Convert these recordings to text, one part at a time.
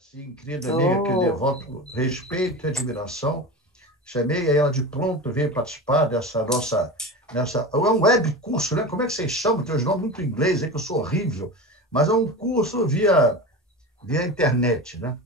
Sim, querida amiga, que eu Oh, devoto respeito e admiração. Chamei ela de pronto, veio participar dessa nossa. É um web curso, né? Como é que vocês chamam? Tem os nomes muito em inglês, aí que eu sou horrível, mas é um curso via internet, né?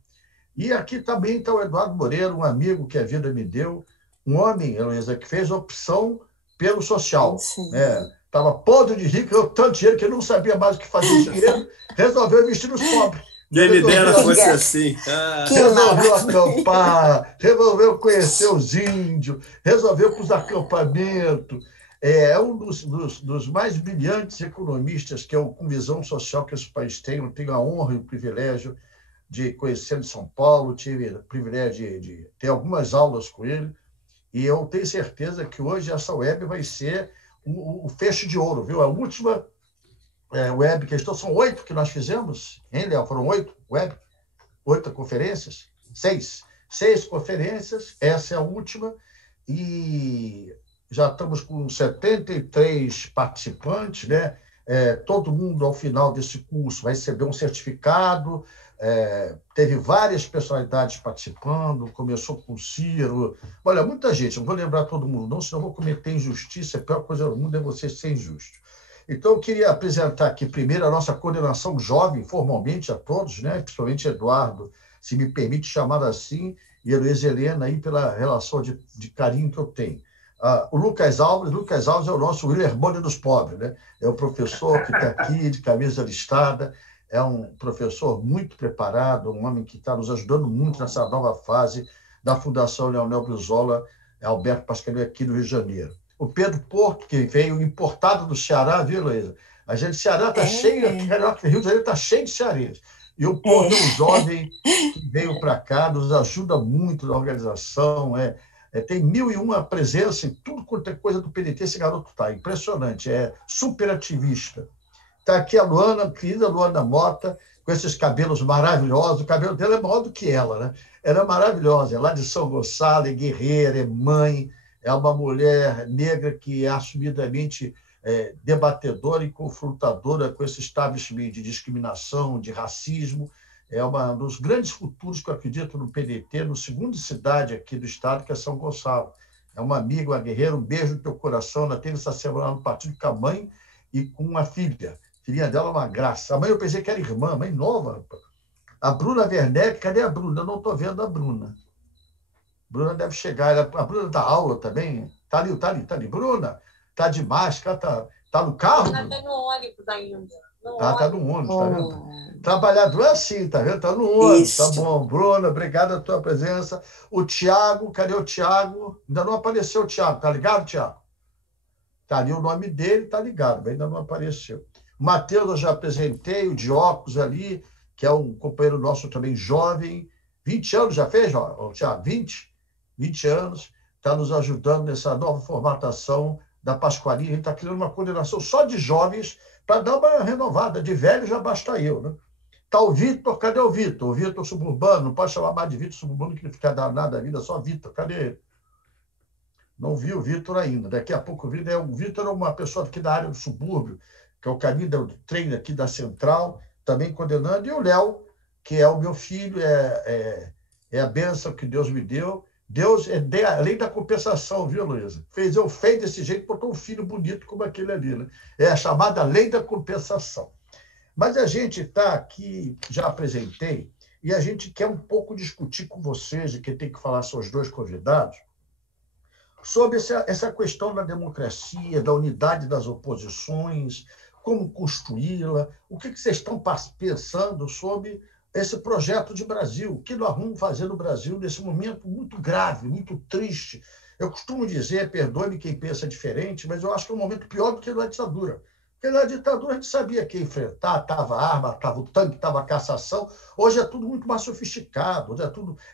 E aqui também está o Eduardo Moreira, um amigo que a vida me deu, um homem, Heloísa, que fez opção pelo social. Né? sim. Estava podre de rico, eu tanto dinheiro que eu não sabia mais o que fazer dinheiro, resolveu investir nos pobres. Quem me dera Resolveu, Que, fosse gra- assim. Ah, que resolveu maravilha. acampar, resolveu conhecer os índios, resolveu para os acampamentos. É um dos mais brilhantes economistas, que é o com visão social que esse país tem. Eu tenho a honra e o privilégio de conhecer de São Paulo, tive o privilégio de ter algumas aulas com ele, e eu tenho certeza que hoje essa web vai ser o fecho de ouro, viu? A última web que estou, são 8 que nós fizemos, hein, Léo? Foram 8 web, 8 conferências, 6 conferências, essa é a última, e já estamos com 73 participantes, né? Todo mundo, ao final desse curso, vai receber um certificado. Teve várias personalidades participando, começou com o Ciro. Olha, muita gente, não vou lembrar todo mundo, não, senão vou cometer injustiça. A pior coisa do mundo é você ser injusto. Então, eu queria apresentar aqui primeiro a nossa coordenação jovem, formalmente a todos, né? Principalmente Eduardo, se me permite chamar assim, e a Luísa Helena, aí, pela relação de carinho que eu tenho. O Lucas Alves é o nosso William Hermone dos pobres, né? É o professor que está aqui, de camisa listada, é um professor muito preparado, um homem que está nos ajudando muito nessa nova fase da Fundação Leonel Brizola, Alberto Pascalio, aqui do Rio de Janeiro. O Pedro Porto, que veio importado do Ceará, viu, Luísa? A gente, Ceará está cheio, aqui, É, Carioca, Rio de Janeiro está cheio de cearenses. E o é. Porto é um jovem que veio para cá, nos ajuda muito na organização, tem 1.001 presença em tudo quanto é coisa do PDT, esse garoto está impressionante, é super ativista. Está aqui a Luana, a querida Luana Mota, com esses cabelos maravilhosos. O cabelo dela é maior do que ela, né? Ela é maravilhosa, é lá de São Gonçalo, é guerreira, é mãe, é uma mulher negra que é assumidamente debatedora e confrontadora com esse establishment de discriminação, de racismo. É um dos grandes futuros que eu acredito no PDT, no segundo cidade aqui do estado, que é São Gonçalo. É uma amiga, uma guerreira, um beijo no teu coração. Ela teve essa semana no partido com a mãe e com uma filha. A filhinha dela é uma graça. A mãe eu pensei que era irmã, mãe nova. A Bruna Werneck, cadê a Bruna? Eu não estou vendo a Bruna. Bruna deve chegar. A Bruna dá aula também. Está ali, está ali, está ali. Bruna, está de máscara, tá no carro, Ela Bruna? está no ônibus ainda. No Tá no ônibus. ônibus, tá vendo? Oh, Trabalhador é assim, tá vendo? Tá no ônibus, tá isso. bom. Bruna, obrigado a tua presença. O Tiago, cadê o Tiago? Ainda não apareceu o Tiago, tá ligado, Tiago? Tá ali o nome dele, tá ligado, mas ainda não apareceu. O Matheus, eu já apresentei, o de óculos ali, que é um companheiro nosso também jovem, 20 anos já fez, ó, Tiago? 20 anos, está nos ajudando nessa nova formatação da Pasqualinha. A gente está criando uma coordenação só de jovens para dar uma renovada. De velho já basta eu, né? Está o Vitor, cadê o Vitor? O Vitor suburbano, não pode chamar mais de Vitor suburbano, que não fica nada da vida, só Vitor, cadê ele? Não vi o Vitor ainda. Daqui a pouco o Vitor é uma pessoa aqui da área do subúrbio, que é o caminho do trem aqui da Central, também coordenando, e o Léo, que é o meu filho, é a bênção que Deus me deu. Deus é a lei da compensação, viu, Luísa? Fez eu feio desse jeito, botou um filho bonito como aquele ali, né? É a chamada lei da compensação. Mas a gente está aqui, já apresentei, e a gente quer um pouco discutir com vocês, e quem tem que falar são os dois convidados, sobre essa questão da democracia, da unidade das oposições, como construí-la, o que vocês estão pensando sobre esse projeto de Brasil, o que nós vamos fazer no Brasil nesse momento muito grave, muito triste. Eu costumo dizer, perdoe-me quem pensa diferente, mas eu acho que é um momento pior do que na ditadura. Porque na ditadura a gente sabia que enfrentar, estava arma, estava o tanque, estava a cassação. Hoje é tudo muito mais sofisticado, hoje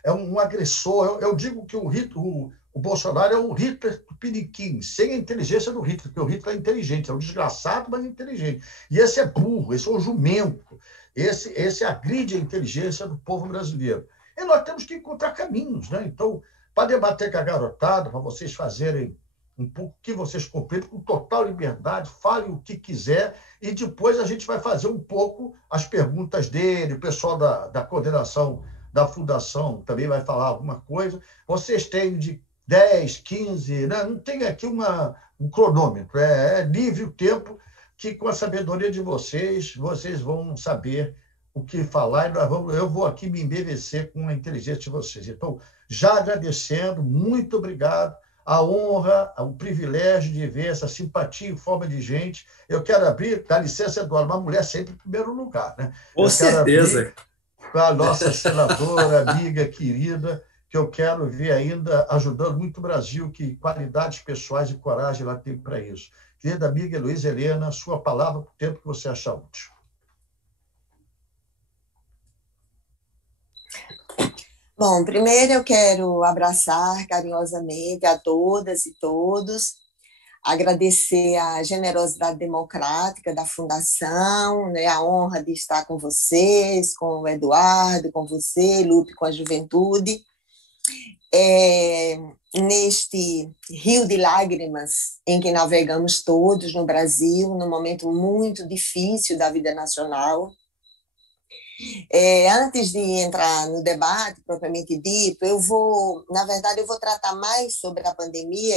é um agressor. Eu digo que o Bolsonaro é o Hitler do Piniquim, sem a inteligência do Hitler, porque o Hitler é inteligente, é um desgraçado, mas inteligente. E esse é burro, esse é um jumento, esse agride a inteligência do povo brasileiro. E nós temos que encontrar caminhos, né? Então, para debater com a garotada, para vocês fazerem um pouco que vocês compreendem, com total liberdade, falem o que quiser, e depois a gente vai fazer um pouco as perguntas dele, o pessoal da coordenação da fundação também vai falar alguma coisa. Vocês têm de 10, 15, né? Não tem aqui um cronômetro, é livre o tempo que, com a sabedoria de vocês, vocês vão saber o que falar, e eu vou aqui me embevecer com a inteligência de vocês. Então, já agradecendo, muito obrigado, a honra, o privilégio de ver essa simpatia em forma de gente. Eu quero abrir, dá licença, Eduardo, uma mulher sempre em primeiro lugar, né? Com certeza. Com a nossa senadora, amiga, querida, que eu quero ver ainda ajudando muito o Brasil, que qualidades pessoais e coragem ela tem para isso. Querida amiga Heloísa Helena, sua palavra para o tempo que você achar útil. Bom, primeiro eu quero abraçar carinhosamente a todas e todos, agradecer a generosidade democrática da Fundação, né, a honra de estar com vocês, com o Eduardo, com você, Lupe, com a juventude, neste rio de lágrimas em que navegamos todos no Brasil, num momento muito difícil da vida nacional. Antes de entrar no debate propriamente dito, na verdade, eu vou tratar mais sobre a pandemia.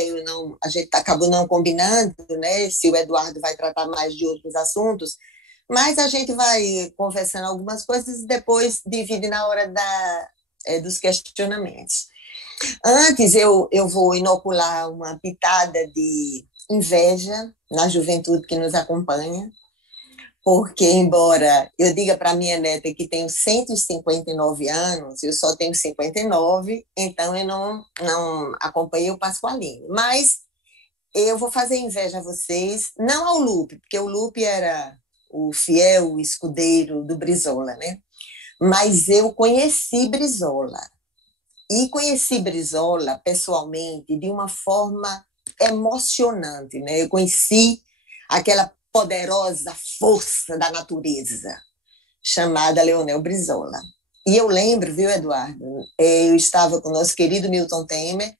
A gente acabou não combinando, né, se o Eduardo vai tratar mais de outros assuntos, mas a gente vai conversando algumas coisas e depois divide na hora dos questionamentos. Antes, eu vou inocular uma pitada de inveja na juventude que nos acompanha, porque, embora eu diga para minha neta que tenho 159 anos, eu só tenho 59, então eu não acompanhei o Pasqualino. Mas eu vou fazer inveja a vocês, não ao Lupe, porque o Lupe era o fiel escudeiro do Brizola, né? Mas eu conheci Brizola. E conheci Brizola pessoalmente de uma forma emocionante, né? Eu conheci aquela poderosa força da natureza, chamada Leonel Brizola. E eu lembro, viu, Eduardo? Eu estava com o nosso querido Milton Temer,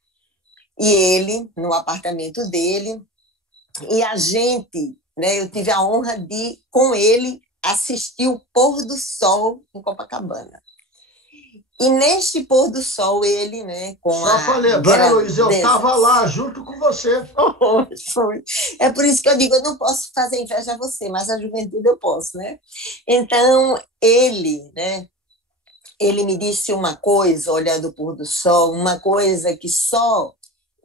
e ele, no apartamento dele, e a gente, né, eu tive a honra de, com ele, assistir o pôr do sol em Copacabana. E neste pôr do sol, ele, né, com Só para lembrar, Luiz, eu estava lá junto com você. Foi. É por isso que eu digo, eu não posso fazer inveja a você, mas a juventude eu posso, né? Então, ele, né, ele me disse uma coisa, olhando o pôr do sol, uma coisa que só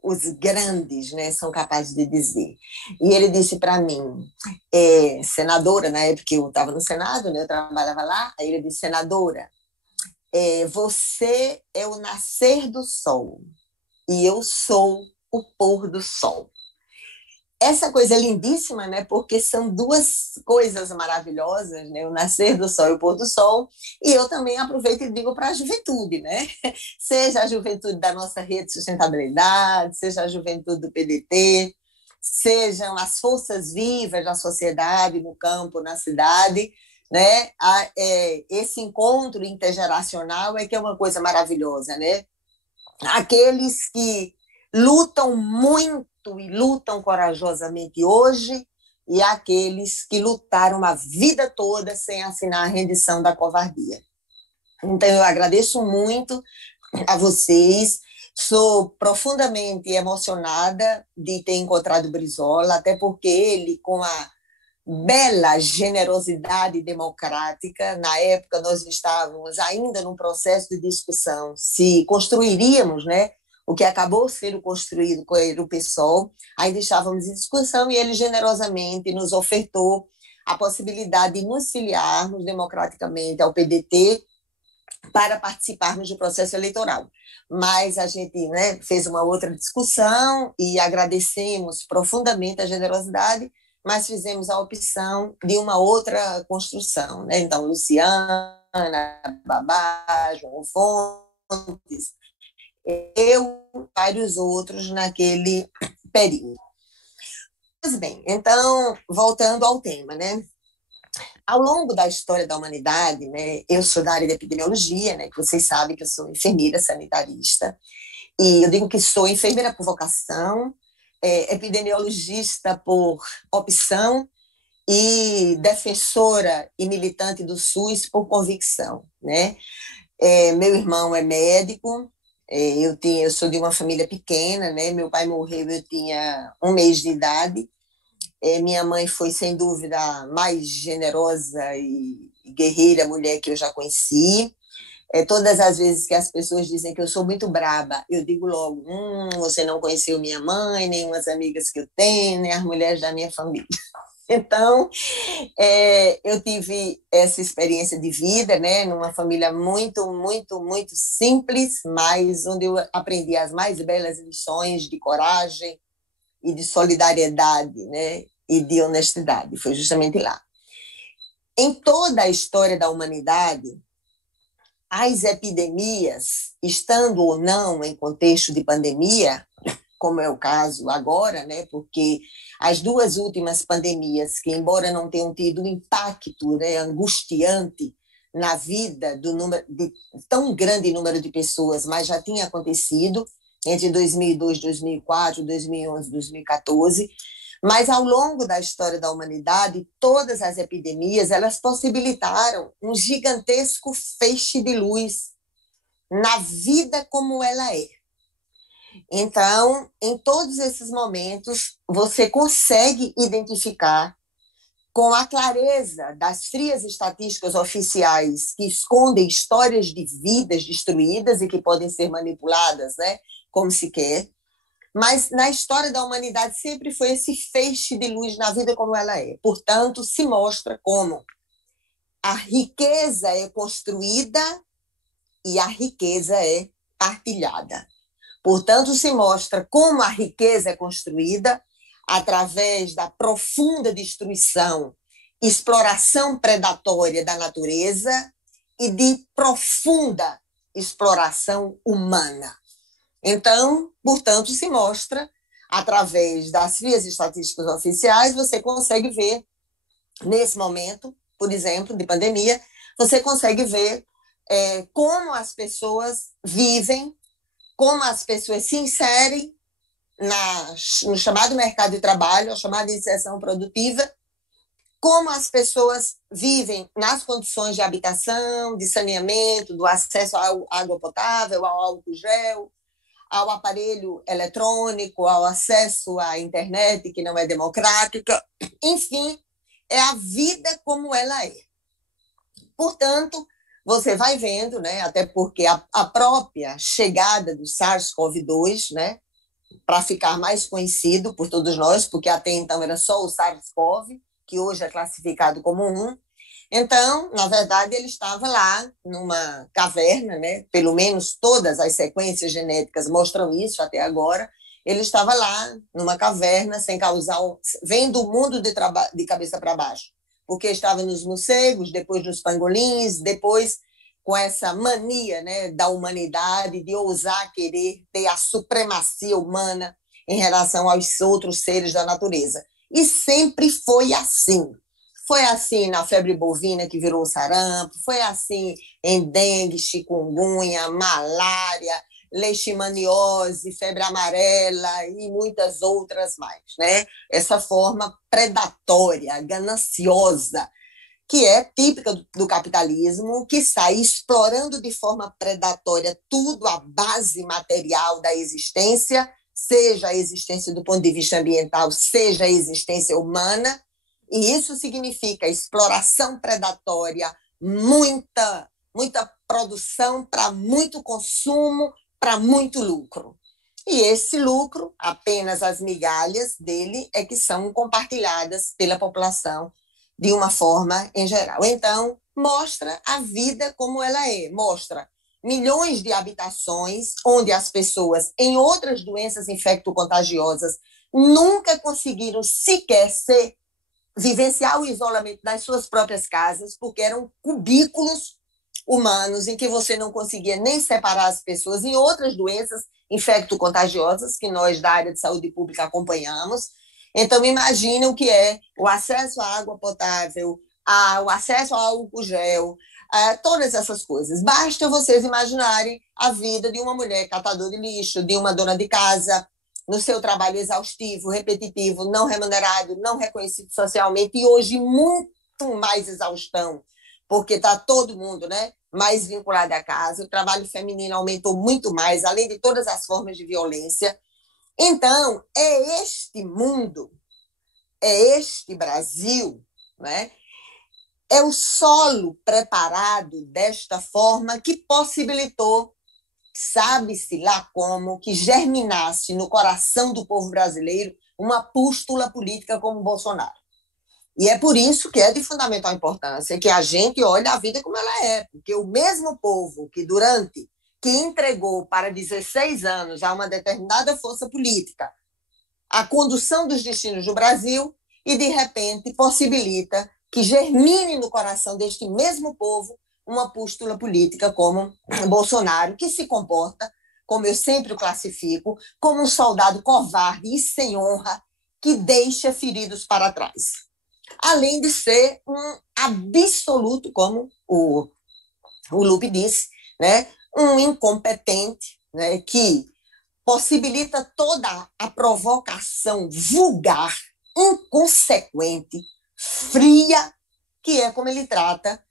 os grandes, né, são capazes de dizer. E ele disse para mim, senadora, na época que eu estava no Senado, né, eu trabalhava lá, aí ele disse, senadora, você é o nascer do sol e eu sou o pôr do sol. Essa coisa é lindíssima, né? Porque são duas coisas maravilhosas, né? O nascer do sol e o pôr do sol. E eu também aproveito e digo para a juventude, né? Seja a juventude da nossa rede de sustentabilidade, seja a juventude do PDT, sejam as forças vivas da sociedade, no campo, na cidade, né? Esse encontro intergeracional é que é uma coisa maravilhosa, né? Aqueles que lutam muito e lutam corajosamente hoje e aqueles que lutaram a vida toda sem assinar a rendição da covardia. Então, eu agradeço muito a vocês, sou profundamente emocionada de ter encontrado o Brizola, até porque ele, com a bela generosidade democrática. Na época, nós estávamos ainda num processo de discussão se construiríamos, né, o que acabou sendo construído com o PSOL. Ainda estávamos em discussão e ele generosamente nos ofertou a possibilidade de nos filiarmos democraticamente ao PDT para participarmos do processo eleitoral. Mas a gente, né, fez uma outra discussão e agradecemos profundamente a generosidade, mas fizemos a opção de uma outra construção, né? Então, Luciana, Babá, João Fontes, eu e vários outros naquele período. Pois bem, então, voltando ao tema, né? Ao longo da história da humanidade, né, eu sou da área de epidemiologia, né, que vocês sabem que eu sou enfermeira sanitarista, e eu digo que sou enfermeira por vocação, epidemiologista por opção e defensora e militante do SUS por convicção, né? Meu irmão é médico, eu sou de uma família pequena, né? Meu pai morreu, eu tinha 1 mês de idade. Minha mãe foi, sem dúvida, a mais generosa e guerreira mulher que eu já conheci. Todas as vezes que as pessoas dizem que eu sou muito braba, eu digo logo, você não conheceu minha mãe, nem as amigas que eu tenho, nem as mulheres da minha família. Então, eu tive essa experiência de vida, né, numa família muito, muito, muito simples, mas onde eu aprendi as mais belas lições de coragem e de solidariedade, né, e de honestidade. Foi justamente lá. Em toda a história da humanidade, as epidemias, estando ou não em contexto de pandemia, como é o caso agora, né, porque as 2 últimas pandemias, que embora não tenham tido um impacto, né, angustiante na vida de tão grande número de pessoas, mas já tinha acontecido entre 2002, 2004, 2011, 2014, mas ao longo da história da humanidade, todas as epidemias, elas possibilitaram um gigantesco feixe de luz na vida como ela é. Então, em todos esses momentos, você consegue identificar com a clareza das frias estatísticas oficiais que escondem histórias de vidas destruídas e que podem ser manipuladas, né, como se quer, mas na história da humanidade sempre foi esse feixe de luz na vida como ela é. Portanto, se mostra como a riqueza é construída e a riqueza é partilhada. Portanto, se mostra como a riqueza é construída através da profunda destruição, exploração predatória da natureza e de profunda exploração humana. Então, portanto, se mostra, através das frias estatísticas oficiais, você consegue ver, nesse momento, por exemplo, de pandemia, você consegue ver como as pessoas vivem, como as pessoas se inserem no chamado mercado de trabalho, a chamada inserção produtiva, como as pessoas vivem nas condições de habitação, de saneamento, do acesso à água potável, ao álcool gel, ao aparelho eletrônico, ao acesso à internet, que não é democrática. Enfim, é a vida como ela é. Portanto, você vai vendo, né, até porque a própria chegada do SARS-CoV-2, né, para ficar mais conhecido por todos nós, porque até então era só o SARS-CoV, que hoje é classificado como um. Então, na verdade, ele estava lá numa caverna, né? Pelo menos todas as sequências genéticas mostram isso até agora. Ele estava lá numa caverna, sem causar, vendo o mundo de cabeça para baixo, porque estava nos morcegos, depois nos pangolins, depois com essa mania, né, da humanidade de ousar querer ter a supremacia humana em relação aos outros seres da natureza. E sempre foi assim. Foi assim na febre bovina, que virou sarampo, foi assim em dengue, chikungunya, malária, leishmaniose, febre amarela e muitas outras mais, né? Essa forma predatória, gananciosa, que é típica do capitalismo, que sai explorando de forma predatória tudo, a base material da existência, seja a existência do ponto de vista ambiental, seja a existência humana. E isso significa exploração predatória, muita produção para muito consumo, para muito lucro. E esse lucro, apenas as migalhas dele, é que são compartilhadas pela população de uma forma em geral. Então, mostra a vida como ela é, mostra milhões de habitações onde as pessoas em outras doenças infecto-contagiosas nunca conseguiram sequer vivenciar o isolamento das suas próprias casas, porque eram cubículos humanos em que você não conseguia nem separar as pessoas. Em outras doenças infecto-contagiosas que nós da área de saúde pública acompanhamos. Então, imagina o que é o acesso à água potável, o acesso ao álcool gel, todas essas coisas. Basta vocês imaginarem a vida de uma mulher catadora de lixo, de uma dona de casa, no seu trabalho exaustivo, repetitivo, não remunerado, não reconhecido socialmente, e hoje muito mais exaustão, porque está todo mundo, né, mais vinculado à casa. O trabalho feminino aumentou muito mais, além de todas as formas de violência. Então, é este mundo, é este Brasil, né, é o solo preparado desta forma que possibilitou, sabe-se lá como, que germinasse no coração do povo brasileiro uma pústula política como Bolsonaro. E é por isso que é de fundamental importância que a gente olhe a vida como ela é, porque o mesmo povo que entregou para 16 anos a uma determinada força política a condução dos destinos do Brasil e, de repente, possibilita que germine no coração deste mesmo povo uma pústula política como Bolsonaro, que se comporta, como eu sempre o classifico, como um soldado covarde e sem honra que deixa feridos para trás. Além de ser um absoluto, como o Lupe disse, né, um incompetente, né, que possibilita toda a provocação vulgar, inconsequente, fria, que é como ele trata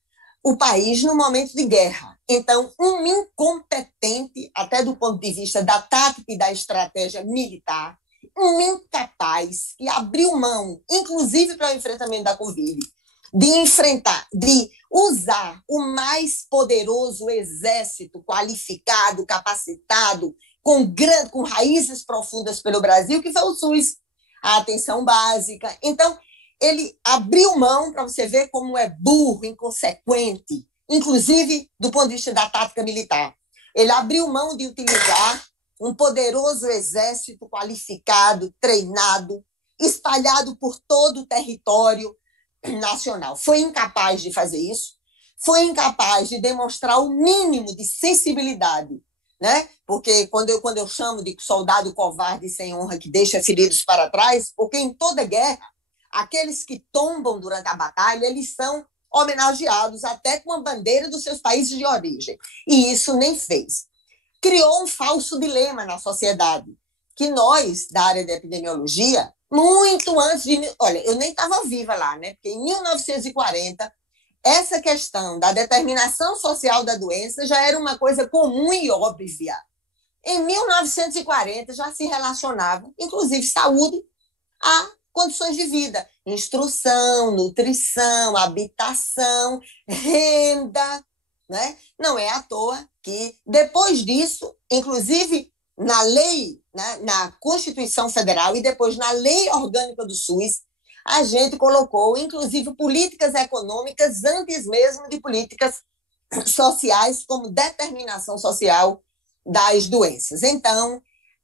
o país no momento de guerra. Então, um incompetente, até do ponto de vista da tática e da estratégia militar, um incapaz que abriu mão, inclusive para o enfrentamento da Covid, de usar o mais poderoso exército qualificado, capacitado, com raízes profundas pelo Brasil, que foi o SUS, a atenção básica. Então, ele abriu mão, para você ver como é burro, inconsequente, inclusive do ponto de vista da tática militar. Ele abriu mão de utilizar um poderoso exército qualificado, treinado, espalhado por todo o território nacional. Foi incapaz de fazer isso, foi incapaz de demonstrar o mínimo de sensibilidade, né? Porque quando eu chamo de soldado covarde e sem honra que deixa feridos para trás, porque em toda guerra, aqueles que tombam durante a batalha, eles são homenageados até com a bandeira dos seus países de origem. E isso nem fez. Criou um falso dilema na sociedade, que nós, da área de epidemiologia, muito antes de... Olha, eu nem estava viva lá, né? Porque em 1940, essa questão da determinação social da doença já era uma coisa comum e óbvia. Em 1940, já se relacionava, inclusive saúde, a condições de vida, instrução, nutrição, habitação, renda, né? Não é à toa que, depois disso, inclusive na lei, né, na Constituição Federal e depois na Lei Orgânica do SUS, a gente colocou, inclusive, políticas econômicas antes mesmo de políticas sociais, como determinação social das doenças. Então,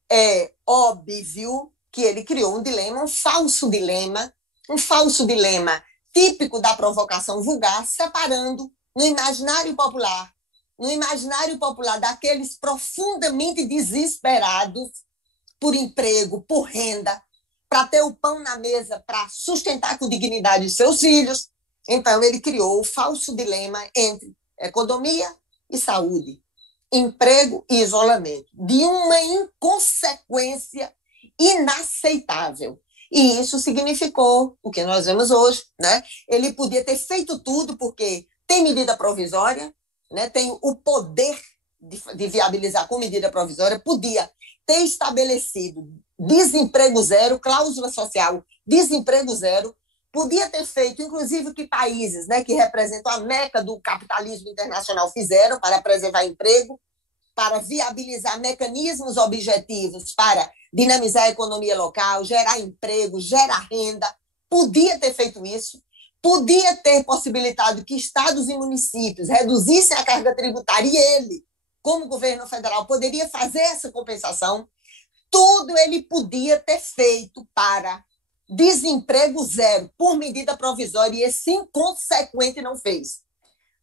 é óbvio que ele criou um dilema, um falso dilema típico da provocação vulgar, separando no imaginário popular daqueles profundamente desesperados por emprego, por renda, para ter o pão na mesa, para sustentar com dignidade os seus filhos. Então, ele criou o falso dilema entre economia e saúde, emprego e isolamento, de uma inconsequência inaceitável. E isso significou o que nós vemos hoje, né? Ele podia ter feito tudo, porque tem medida provisória, né? Tem o poder de viabilizar com medida provisória, podia ter estabelecido desemprego zero, cláusula social, desemprego zero, podia ter feito, inclusive, o que países, né, que representam a meca do capitalismo internacional fizeram para preservar emprego, para viabilizar mecanismos objetivos para dinamizar a economia local, gerar emprego, gerar renda. Podia ter feito isso, podia ter possibilitado que estados e municípios reduzissem a carga tributária e ele, como governo federal, poderia fazer essa compensação. Tudo ele podia ter feito para desemprego zero, por medida provisória, e esse inconsequente não fez,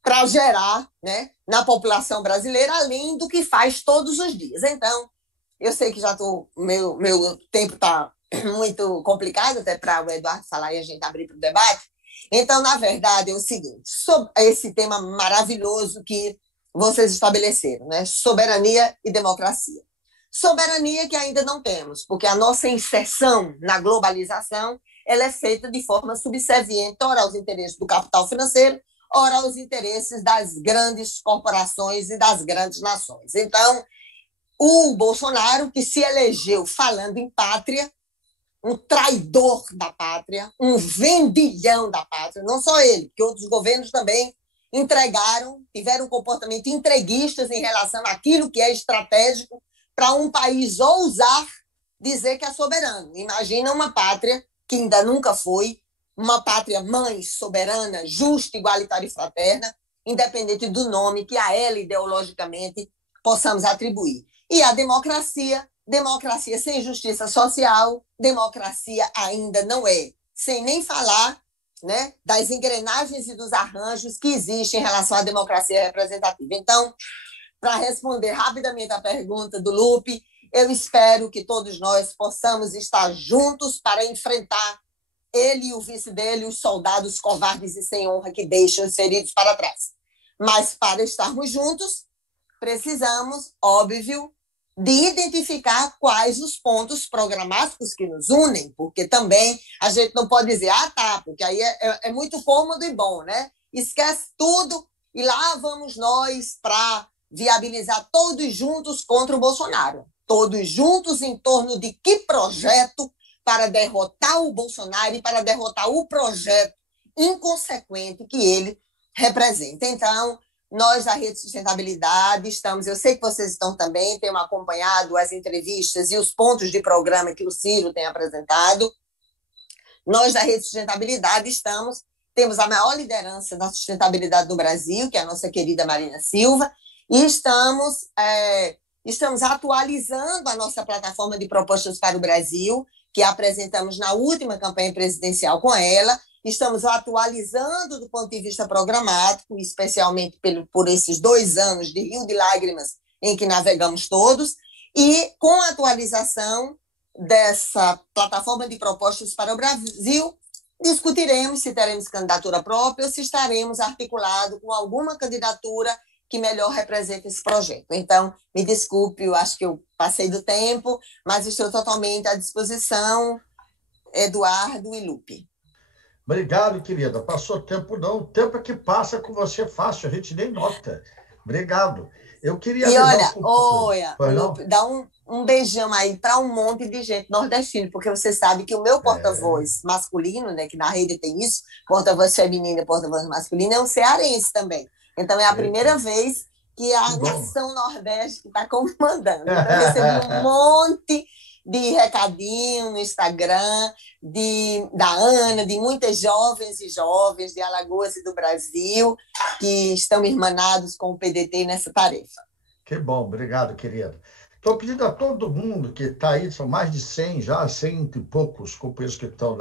para gerar, né, na população brasileira, além do que faz todos os dias. Então, eu sei que já meu tempo está muito complicado, até para o Eduardo falar e a gente abrir para o debate. Então, na verdade, é o seguinte, sobre esse tema maravilhoso que vocês estabeleceram, né? Soberania e democracia. Soberania que ainda não temos, porque a nossa inserção na globalização ela é feita de forma subserviente, ora aos interesses do capital financeiro, ora aos interesses das grandes corporações e das grandes nações. Então, o Bolsonaro, que se elegeu falando em pátria, um traidor da pátria, um vendilhão da pátria, não só ele, porque outros governos também tiveram um comportamento entreguistas em relação àquilo que é estratégico para um país ousar dizer que é soberano. Imagina uma pátria que ainda nunca foi, uma pátria mãe soberana, justa, igualitária e fraterna, independente do nome que a ela ideologicamente possamos atribuir. E a democracia sem justiça social, democracia ainda não é. Sem nem falar, né, das engrenagens e dos arranjos que existem em relação à democracia representativa. Então, para responder rapidamente a pergunta do Lupe, eu espero que todos nós possamos estar juntos para enfrentar ele e o vice dele, os soldados covardes e sem honra que deixam os feridos para trás. Mas para estarmos juntos, precisamos, óbvio, de identificar quais os pontos programáticos que nos unem, porque também a gente não pode dizer, porque aí é muito cômodo e bom, né? Esquece tudo e lá vamos nós para viabilizar todos juntos contra o Bolsonaro. Todos juntos em torno de que projeto para derrotar o Bolsonaro e para derrotar o projeto inconsequente que ele representa. Então, nós da Rede Sustentabilidade estamos, eu sei que vocês estão também, têm acompanhado as entrevistas e os pontos de programa que o Ciro tem apresentado. Nós da Rede Sustentabilidade temos a maior liderança da sustentabilidade no Brasil, que é a nossa querida Marina Silva, e estamos atualizando a nossa plataforma de propostas para o Brasil, que apresentamos na última campanha presidencial com ela. Estamos atualizando do ponto de vista programático, especialmente por esses 2 anos de rio de lágrimas em que navegamos todos, e com a atualização dessa plataforma de propostas para o Brasil, discutiremos se teremos candidatura própria ou se estaremos articulados com alguma candidatura que melhor represente esse projeto. Então, me desculpe, eu acho que eu passei do tempo, mas estou totalmente à disposição, Eduardo e Lupe. Obrigado, querida. Passou tempo não. O tempo é que passa com você fácil, a gente nem nota. Obrigado. Eu queria... E olha, Lupe, dá um beijão aí para um monte de gente nordestina, porque você sabe que o meu porta-voz masculino, né, que na rede tem isso, porta-voz feminino e porta-voz masculino, é um cearense também. Então, é a primeira vez que a nação Nordeste está comandando. Então, eu recebi um monte de recadinho no Instagram da Ana, de muitas jovens e jovens de Alagoas e do Brasil que estão irmanados com o PDT nessa tarefa. Que bom, obrigado, querida. Estou pedindo a todo mundo que está aí, são mais de 100 já, 100 e poucos companheiros que estão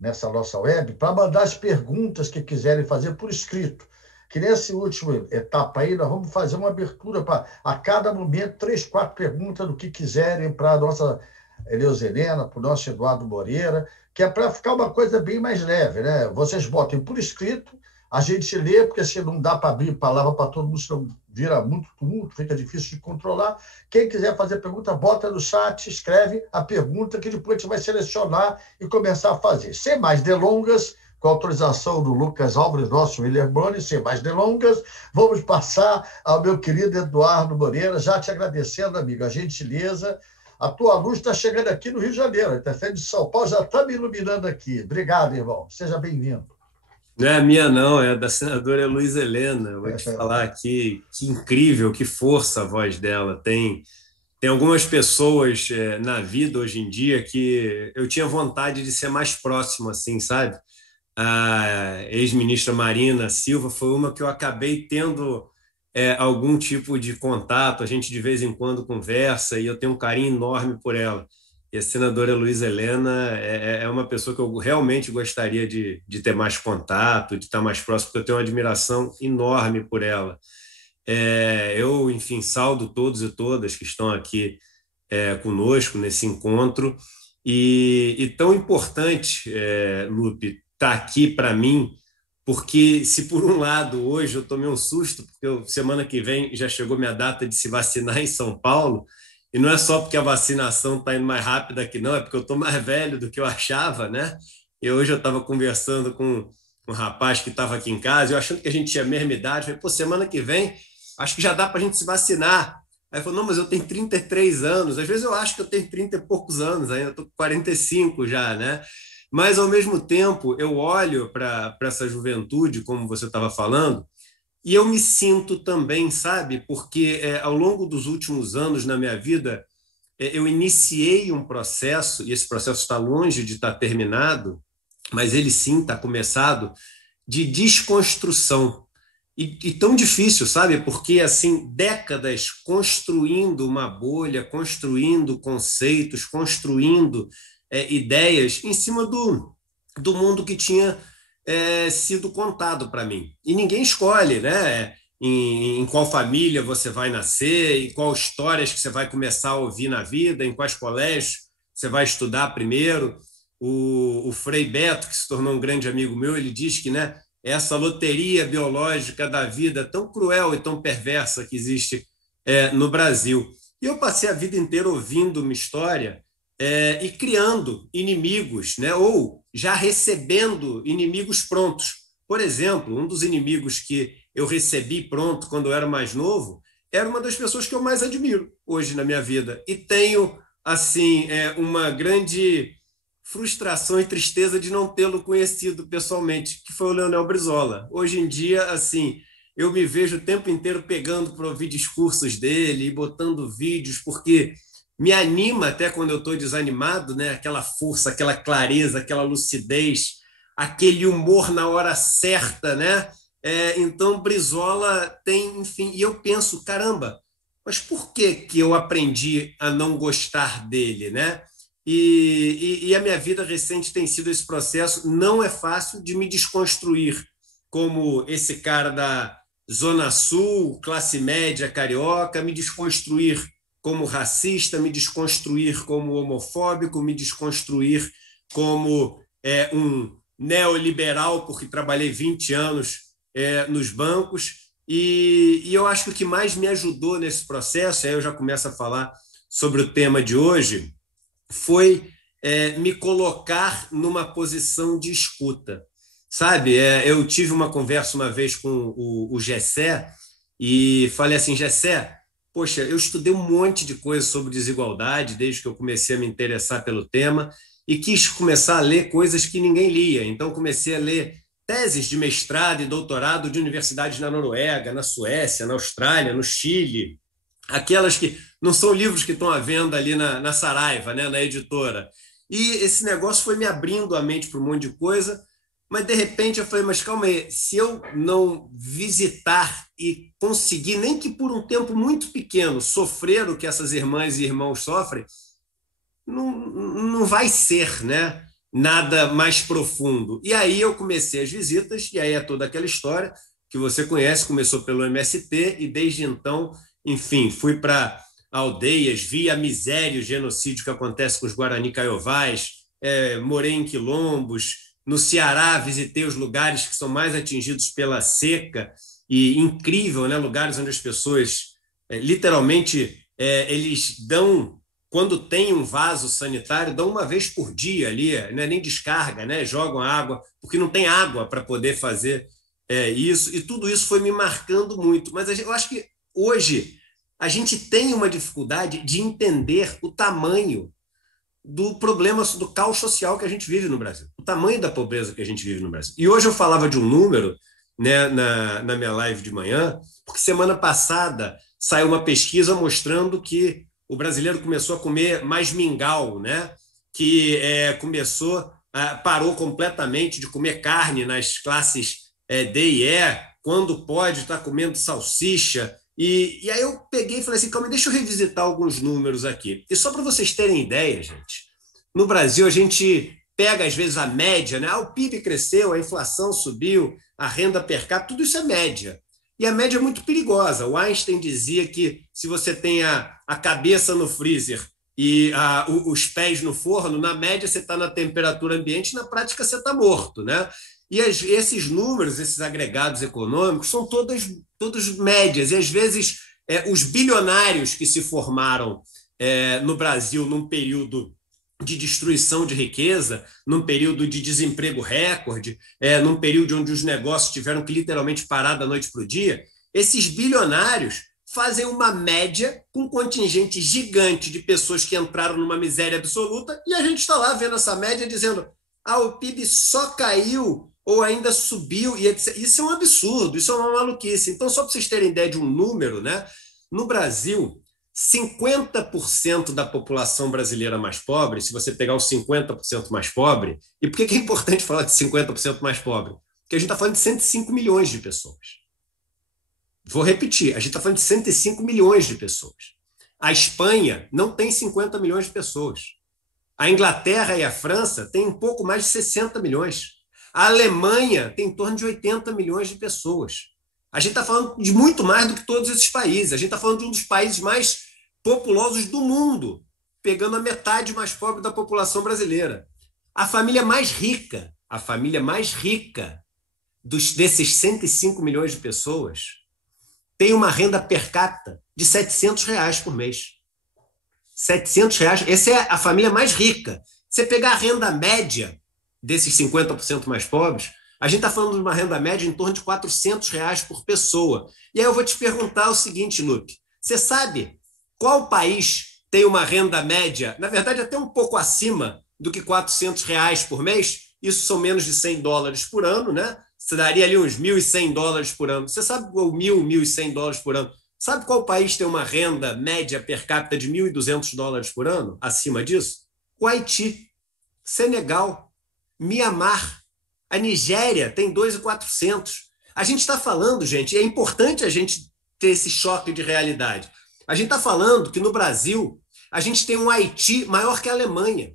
nessa nossa web, para mandar as perguntas que quiserem fazer por escrito. Que nessa última etapa aí, nós vamos fazer uma abertura para, a cada momento, 3, 4 perguntas do que quiserem para a nossa Eleusa Helena, para o nosso Eduardo Moreira, que é para ficar uma coisa bem mais leve, né? Vocês botem por escrito, a gente lê, porque se não dá para abrir palavra para todo mundo, senão vira muito tumulto, fica difícil de controlar. Quem quiser fazer pergunta, bota no chat, escreve a pergunta, que depois a gente vai selecionar e começar a fazer. Sem mais delongas, com a autorização do Lucas Álvares, nosso William Boni, sem mais delongas, vamos passar ao meu querido Eduardo Moreira, já te agradecendo, amigo, a gentileza. A tua luz está chegando aqui no Rio de Janeiro, está saindo de São Paulo, já está me iluminando aqui. Obrigado, irmão. Seja bem-vindo. Não é a minha, não, é da senadora Heloísa Helena. Eu vou te falar aqui, que incrível, que força a voz dela. Tem algumas pessoas na vida hoje em dia que eu tinha vontade de ser mais próximo, assim, sabe? A ex-ministra Marina Silva foi uma que eu acabei tendo algum tipo de contato, a gente de vez em quando conversa e eu tenho um carinho enorme por ela. E a senadora Heloísa Helena é uma pessoa que eu realmente gostaria de ter mais contato, de estar mais próximo, porque eu tenho uma admiração enorme por ela. Eu, enfim, saúdo todos e todas que estão aqui conosco nesse encontro. E tão importante, Lupe, estar aqui para mim, porque se por um lado hoje eu tomei um susto, porque semana que vem já chegou minha data de se vacinar em São Paulo, E não é só porque a vacinação está indo mais rápida que não, é porque eu estou mais velho do que eu achava, né? E hoje eu estava conversando com um rapaz que estava aqui em casa, eu achando que a gente tinha a mesma idade, falei, pô, semana que vem, acho que já dá para a gente se vacinar. Aí ele falou, não, mas eu tenho 33 anos. Às vezes eu acho que eu tenho 30 e poucos anos, ainda estou com 45 já, né? Mas, ao mesmo tempo, eu olho para essa juventude, como você estava falando, e eu me sinto também, sabe? Porque ao longo dos últimos anos na minha vida, eu iniciei um processo, e esse processo está longe de estar terminado, mas ele sim está começado, de desconstrução. E tão difícil, sabe? Porque, assim, décadas construindo uma bolha, construindo conceitos, construindo ideias em cima do mundo que tinha sido contado para mim. E ninguém escolhe, né? Em qual família você vai nascer, em qual histórias que você vai começar a ouvir na vida, em quais colégios você vai estudar primeiro. O Frei Beto, que se tornou um grande amigo meu, ele diz que, né, essa loteria biológica da vida tão cruel e tão perversa que existe no Brasil. E eu passei a vida inteira ouvindo uma história e criando inimigos, né, ou já recebendo inimigos prontos. Por exemplo, um dos inimigos que eu recebi pronto quando eu era mais novo era uma das pessoas que eu mais admiro hoje na minha vida. E tenho, assim, uma grande frustração e tristeza de não tê-lo conhecido pessoalmente, que foi o Leonel Brizola. Hoje em dia, assim, eu me vejo o tempo inteiro pegando para ouvir discursos dele e botando vídeos, porque me anima até quando eu estou desanimado, né? Aquela força, aquela clareza, aquela lucidez, aquele humor na hora certa, né? Então, Brizola tem, enfim, e eu penso, caramba, mas por que eu aprendi a não gostar dele, né? E a minha vida recente tem sido esse processo. Não é fácil de me desconstruir como esse cara da Zona Sul, classe média carioca, me desconstruir como racista, me desconstruir como homofóbico, me desconstruir como um neoliberal, porque trabalhei 20 anos nos bancos. E eu acho que o que mais me ajudou nesse processo, aí eu já começo a falar sobre o tema de hoje, foi me colocar numa posição de escuta. Sabe, eu tive uma conversa uma vez com o Gessé e falei assim, Gessé, poxa, eu estudei um monte de coisa sobre desigualdade desde que eu comecei a me interessar pelo tema e quis começar a ler coisas que ninguém lia. Então, comecei a ler teses de mestrado e doutorado de universidades na Noruega, na Suécia, na Austrália, no Chile, aquelas que não são livros que estão à venda ali na Saraiva, né, na editora. E esse negócio foi me abrindo a mente para um monte de coisa, mas de repente eu falei, mas calma aí, se eu não visitar e conseguir, nem que por um tempo muito pequeno, sofrer o que essas irmãs e irmãos sofrem, não vai ser, né, nada mais profundo. E aí eu comecei as visitas, e aí é toda aquela história que você conhece, começou pelo MST, e desde então, enfim, fui para aldeias, vi a miséria e o genocídio que acontece com os Guarani Caiovás, morei em quilombos, no Ceará visitei os lugares que são mais atingidos pela seca, e incrível, né? Lugares onde as pessoas, literalmente, eles dão, quando tem um vaso sanitário, dão uma vez por dia ali, não é nem descarga, né? Jogam água, porque não tem água para poder fazer isso, e tudo isso foi me marcando muito. Mas eu acho que hoje a gente tem uma dificuldade de entender o tamanho do problema, do caos social que a gente vive no Brasil, o tamanho da pobreza que a gente vive no Brasil. E hoje eu falava de um número, né, na minha live de manhã, porque semana passada saiu uma pesquisa mostrando que o brasileiro começou a comer mais mingau, né, que parou completamente de comer carne nas classes D e E, quando pode estar comendo salsicha. E aí eu peguei e falei assim, calma, deixa eu revisitar alguns números aqui. E só para vocês terem ideia, gente, no Brasil a gente pega às vezes a média, né? O PIB cresceu, a inflação subiu, a renda per capita, tudo isso é média. E a média é muito perigosa. O Einstein dizia que se você tem a cabeça no freezer e os pés no forno, na média você está na temperatura ambiente, na prática você está morto, né? E esses números, esses agregados econômicos, são todos médias. E, às vezes, os bilionários que se formaram no Brasil num período de destruição de riqueza, num período de desemprego recorde, num período onde os negócios tiveram que literalmente parar da noite para o dia, esses bilionários fazem uma média com um contingente gigante de pessoas que entraram numa miséria absoluta e a gente está lá vendo essa média dizendo o PIB só caiu ou ainda subiu. E isso é um absurdo, isso é uma maluquice. Então, só para vocês terem ideia de um número, né? No Brasil, 50% da população brasileira mais pobre, se você pegar os 50% mais pobre, e por que é importante falar de 50% mais pobre? Porque a gente está falando de 105 milhões de pessoas. Vou repetir, a gente está falando de 105 milhões de pessoas. A Espanha não tem 50 milhões de pessoas. A Inglaterra e a França têm um pouco mais de 60 milhões. A Alemanha tem em torno de 80 milhões de pessoas. A gente está falando de muito mais do que todos esses países. A gente está falando de um dos países mais populosos do mundo, pegando a metade mais pobre da população brasileira. A família mais rica desses 105 milhões de pessoas tem uma renda per capita de R$700 por mês. R$700, essa é a família mais rica. Você pegar a renda média desses 50% mais pobres, a gente está falando de uma renda média em torno de R$400 por pessoa. E aí eu vou te perguntar o seguinte, Luke, você sabe qual país tem uma renda média, na verdade até um pouco acima do que R$400 por mês? Isso são menos de $100 por ano, né? Você daria ali uns $1.100 por ano. Você sabe qual $1.100 por ano? Sabe qual país tem uma renda média per capita de $1.200 por ano? Acima disso? O Haiti, Senegal, Mianmar, a Nigéria tem 2.400. A gente está falando, gente, é importante a gente ter esse choque de realidade. A gente está falando que no Brasil a gente tem um Haiti maior que a Alemanha.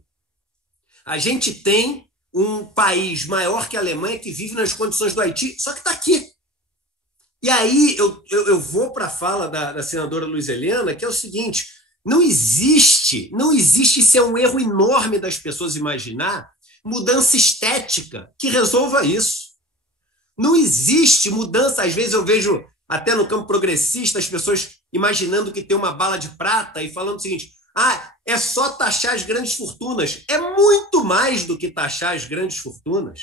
A gente tem um país maior que a Alemanha que vive nas condições do Haiti, só que está aqui. E aí eu vou para a fala da senadora Luiza Helena, que é o seguinte, não existe, isso é um erro enorme das pessoas imaginar, mudança estética que resolva isso. Não existe mudança, às vezes eu vejo até no campo progressista as pessoas imaginando que tem uma bala de prata e falando o seguinte, é só taxar as grandes fortunas. É muito mais do que taxar as grandes fortunas.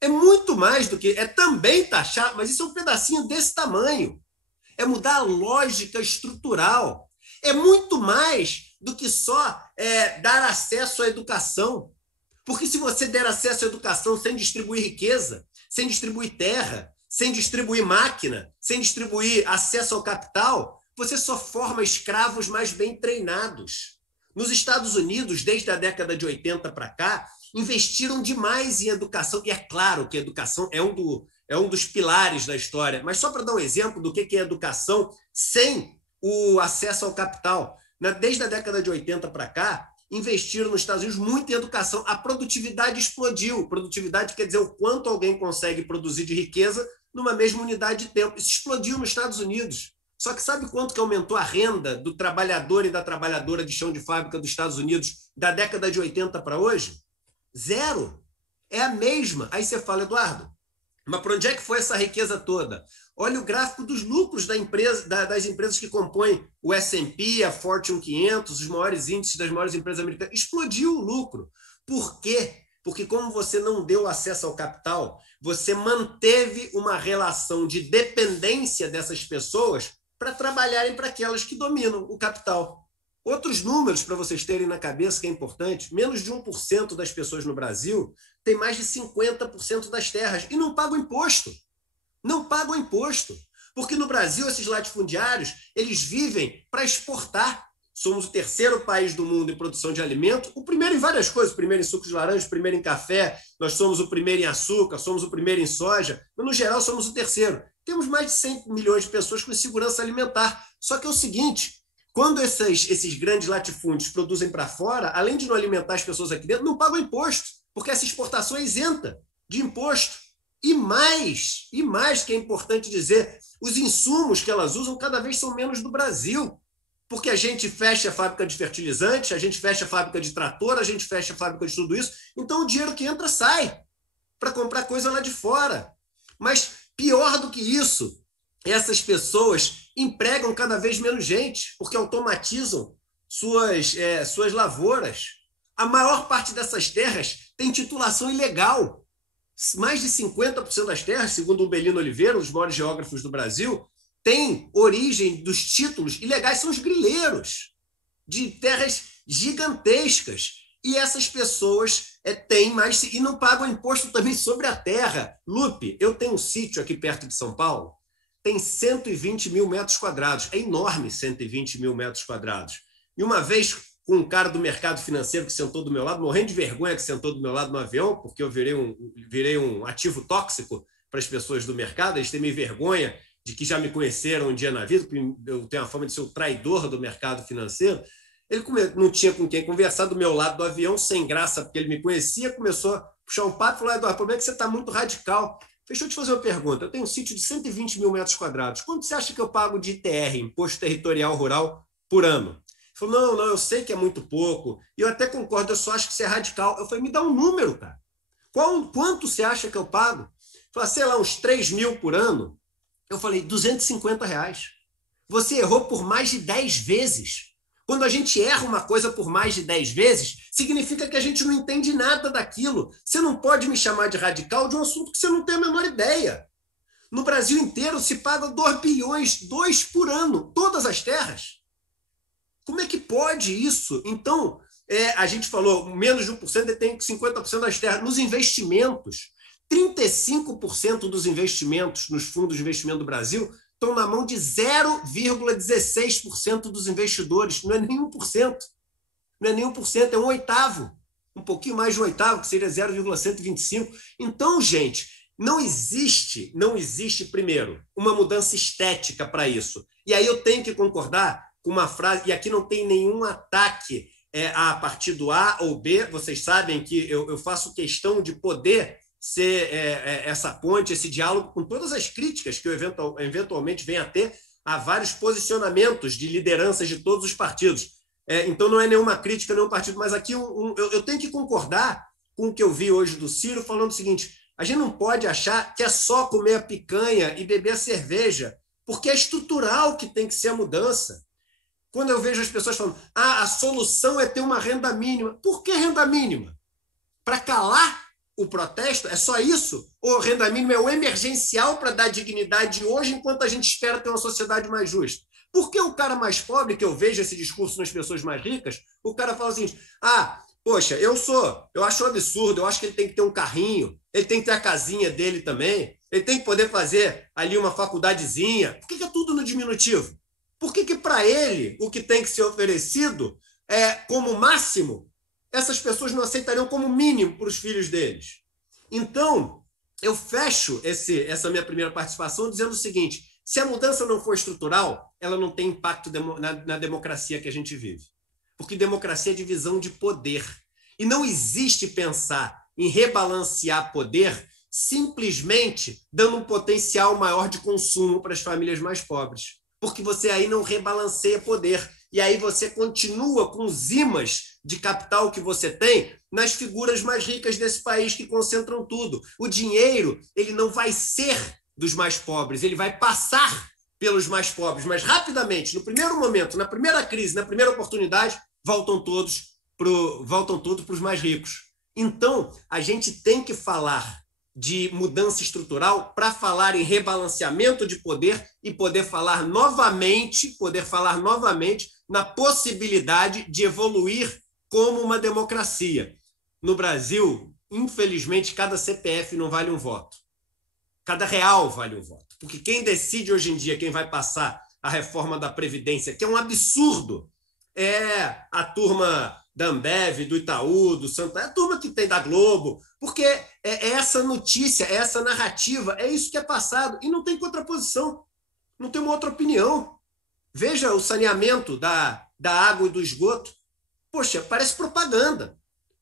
É muito mais do que... É também taxar, mas isso é um pedacinho desse tamanho. É mudar a lógica estrutural. É muito mais do que só dar acesso à educação. Porque se você der acesso à educação sem distribuir riqueza, sem distribuir terra, sem distribuir máquina, sem distribuir acesso ao capital, você só forma escravos mais bem treinados. Nos Estados Unidos, desde a década de 80 para cá, investiram demais em educação, e é claro que a educação é um dos pilares da história, mas só para dar um exemplo do que é educação sem o acesso ao capital. Desde a década de 80 para cá, investiram nos Estados Unidos muito em educação. A produtividade explodiu. Produtividade quer dizer o quanto alguém consegue produzir de riqueza numa mesma unidade de tempo. Isso explodiu nos Estados Unidos. Só que sabe quanto que aumentou a renda do trabalhador e da trabalhadora de chão de fábrica dos Estados Unidos da década de 80 para hoje? 0. É a mesma. Aí você fala, Eduardo, mas para onde é que foi essa riqueza toda? Olha o gráfico dos lucros das empresas que compõem o S&P, a Fortune 500, os maiores índices das maiores empresas americanas. Explodiu o lucro. Por quê? Porque como você não deu acesso ao capital, você manteve uma relação de dependência dessas pessoas para trabalharem para aquelas que dominam o capital. Outros números para vocês terem na cabeça que é importante, menos de 1% das pessoas no Brasil tem mais de 50% das terras e não pagam imposto. Não pagam imposto. Porque no Brasil, esses latifundiários, eles vivem para exportar. Somos o terceiro país do mundo em produção de alimento, o primeiro em várias coisas, o primeiro em suco de laranja, o primeiro em café, nós somos o primeiro em açúcar, somos o primeiro em soja, mas no geral somos o terceiro. Temos mais de 100 milhões de pessoas com insegurança alimentar. Só que é o seguinte, quando esses grandes latifúndios produzem para fora, além de não alimentar as pessoas aqui dentro, não pagam imposto, porque essa exportação é isenta de imposto. E mais que é importante dizer, os insumos que elas usam cada vez são menos do Brasil, porque a gente fecha a fábrica de fertilizantes, a gente fecha a fábrica de trator, a gente fecha a fábrica de tudo isso, então o dinheiro que entra sai para comprar coisa lá de fora. Mas pior do que isso, essas pessoas empregam cada vez menos gente, porque automatizam suas lavouras. A maior parte dessas terras tem titulação ilegal. Mais de 50% das terras, segundo o Belino Oliveira, um dos maiores geógrafos do Brasil, tem origem dos títulos ilegais, são os grileiros, de terras gigantescas. E essas pessoas têm mais e não pagam imposto também sobre a terra. Lupe, eu tenho um sítio aqui perto de São Paulo, tem 120 mil metros quadrados. É enorme, 120 mil metros quadrados. E uma vez, com um cara do mercado financeiro que sentou do meu lado, morrendo de vergonha que sentou do meu lado no avião, porque eu virei um ativo tóxico para as pessoas do mercado, eles têm meio vergonha de que já me conheceram um dia na vida, porque eu tenho a fama de ser o traidor do mercado financeiro. Ele não tinha com quem conversar do meu lado do avião, sem graça, porque ele me conhecia, começou a puxar um papo e falou: Eduardo, o problema é que você está muito radical. Deixa eu te fazer uma pergunta. Eu tenho um sítio de 120 mil metros quadrados. Quanto você acha que eu pago de ITR, Imposto Territorial Rural, por ano? Ele falou: não, eu sei que é muito pouco. E eu até concordo, eu só acho que você é radical. Eu falei: me dá um número, cara. Quanto você acha que eu pago? Ele falou: sei lá, uns 3 mil por ano. Eu falei: R$250. Você errou por mais de 10 vezes. Quando a gente erra uma coisa por mais de 10 vezes, significa que a gente não entende nada daquilo. Você não pode me chamar de radical de um assunto que você não tem a menor ideia. No Brasil inteiro se paga 2 bilhões, 2 por ano, todas as terras. Como é que pode isso? Então, a gente falou, menos de 1% detém 50% das terras. Nos investimentos, 35% dos investimentos nos fundos de investimento do Brasil estão na mão de 0,16% dos investidores. Não é nem 1%. Não é nem 1%, é um oitavo. Um pouquinho mais de um oitavo, que seria 0,125%. Então, gente, não existe, primeiro, uma mudança estética para isso. E aí eu tenho que concordar com uma frase, e aqui não tem nenhum ataque a partido A ou B. Vocês sabem que eu faço questão de poder ser essa ponte, esse diálogo com todas as críticas que eu eventualmente venha a ter a vários posicionamentos de lideranças de todos os partidos. Então não é nenhuma crítica a nenhum partido, mas aqui eu tenho que concordar com o que eu vi hoje do Ciro falando o seguinte: a gente não pode achar que é só comer a picanha e beber a cerveja, porque é estrutural que tem que ser a mudança. Quando eu vejo as pessoas falando: a solução é ter uma renda mínima. Por que renda mínima? Para calar o protesto? É só isso? Ou renda mínima é o emergencial para dar dignidade hoje, enquanto a gente espera ter uma sociedade mais justa? Por que o cara mais pobre, que eu vejo esse discurso nas pessoas mais ricas, o cara fala assim: poxa, eu acho um absurdo, eu acho que ele tem que ter um carrinho, ele tem que ter a casinha dele também, ele tem que poder fazer ali uma faculdadezinha. Por que é tudo no diminutivo? Por que para ele o que tem que ser oferecido como máximo, essas pessoas não aceitariam como mínimo para os filhos deles? Então, eu fecho essa minha primeira participação dizendo o seguinte: se a mudança não for estrutural, ela não tem impacto na democracia que a gente vive. Porque democracia é divisão de poder. E não existe pensar em rebalancear poder simplesmente dando um potencial maior de consumo para as famílias mais pobres. Porque você aí não rebalanceia poder. E aí você continua com os imãs de capital que você tem nas figuras mais ricas desse país que concentram tudo. O dinheiro, ele não vai ser dos mais pobres, ele vai passar pelos mais pobres, mas rapidamente, no primeiro momento, na primeira crise, na primeira oportunidade, voltam todos para os mais ricos. Então, a gente tem que falar de mudança estrutural para falar em rebalanceamento de poder e poder falar novamente na possibilidade de evoluir como uma democracia. No Brasil, infelizmente, cada CPF não vale um voto. Cada real vale um voto. Porque quem decide hoje em dia quem vai passar a reforma da Previdência, que é um absurdo, é a turma da Ambev, do Itaú, do Santo, é a turma que tem da Globo, porque é essa notícia, é essa narrativa, é isso que é passado, e não tem contraposição, não tem uma outra opinião. Veja o saneamento da água e do esgoto. Poxa, parece propaganda.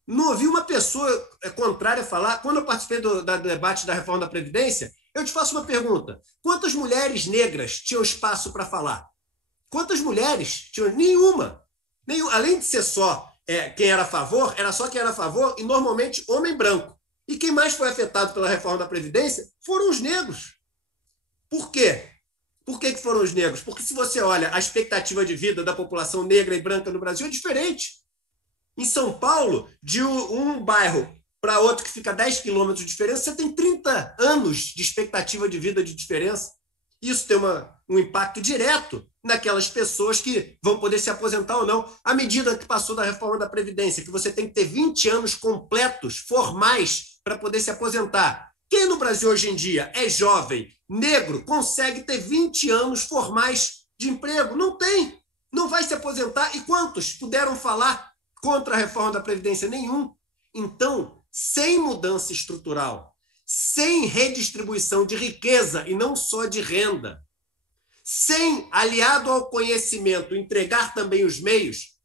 Não ouvi uma pessoa contrária falar. Quando eu participei do debate da reforma da Previdência, eu te faço uma pergunta: quantas mulheres negras tinham espaço para falar? Quantas mulheres tinham? Nenhuma. Além de ser só quem era a favor, era só quem era a favor, e normalmente homem branco. E quem mais foi afetado pela reforma da Previdência foram os negros. Por quê? Por que foram os negros? Porque se você olha a expectativa de vida da população negra e branca no Brasil é diferente. Em São Paulo, de um bairro para outro que fica 10 quilômetros de diferença, você tem 30 anos de expectativa de vida de diferença. Isso tem um impacto direto naquelas pessoas que vão poder se aposentar ou não. À medida que passou da reforma da Previdência, que você tem que ter 20 anos completos, formais, para poder se aposentar. Quem no Brasil hoje em dia é jovem, negro, consegue ter 20 anos formais de emprego? Não tem. Não vai se aposentar. E quantos puderam falar contra a reforma da Previdência? Nenhum. Então, sem mudança estrutural, sem redistribuição de riqueza e não só de renda, sem, aliado ao conhecimento, entregar também os meios,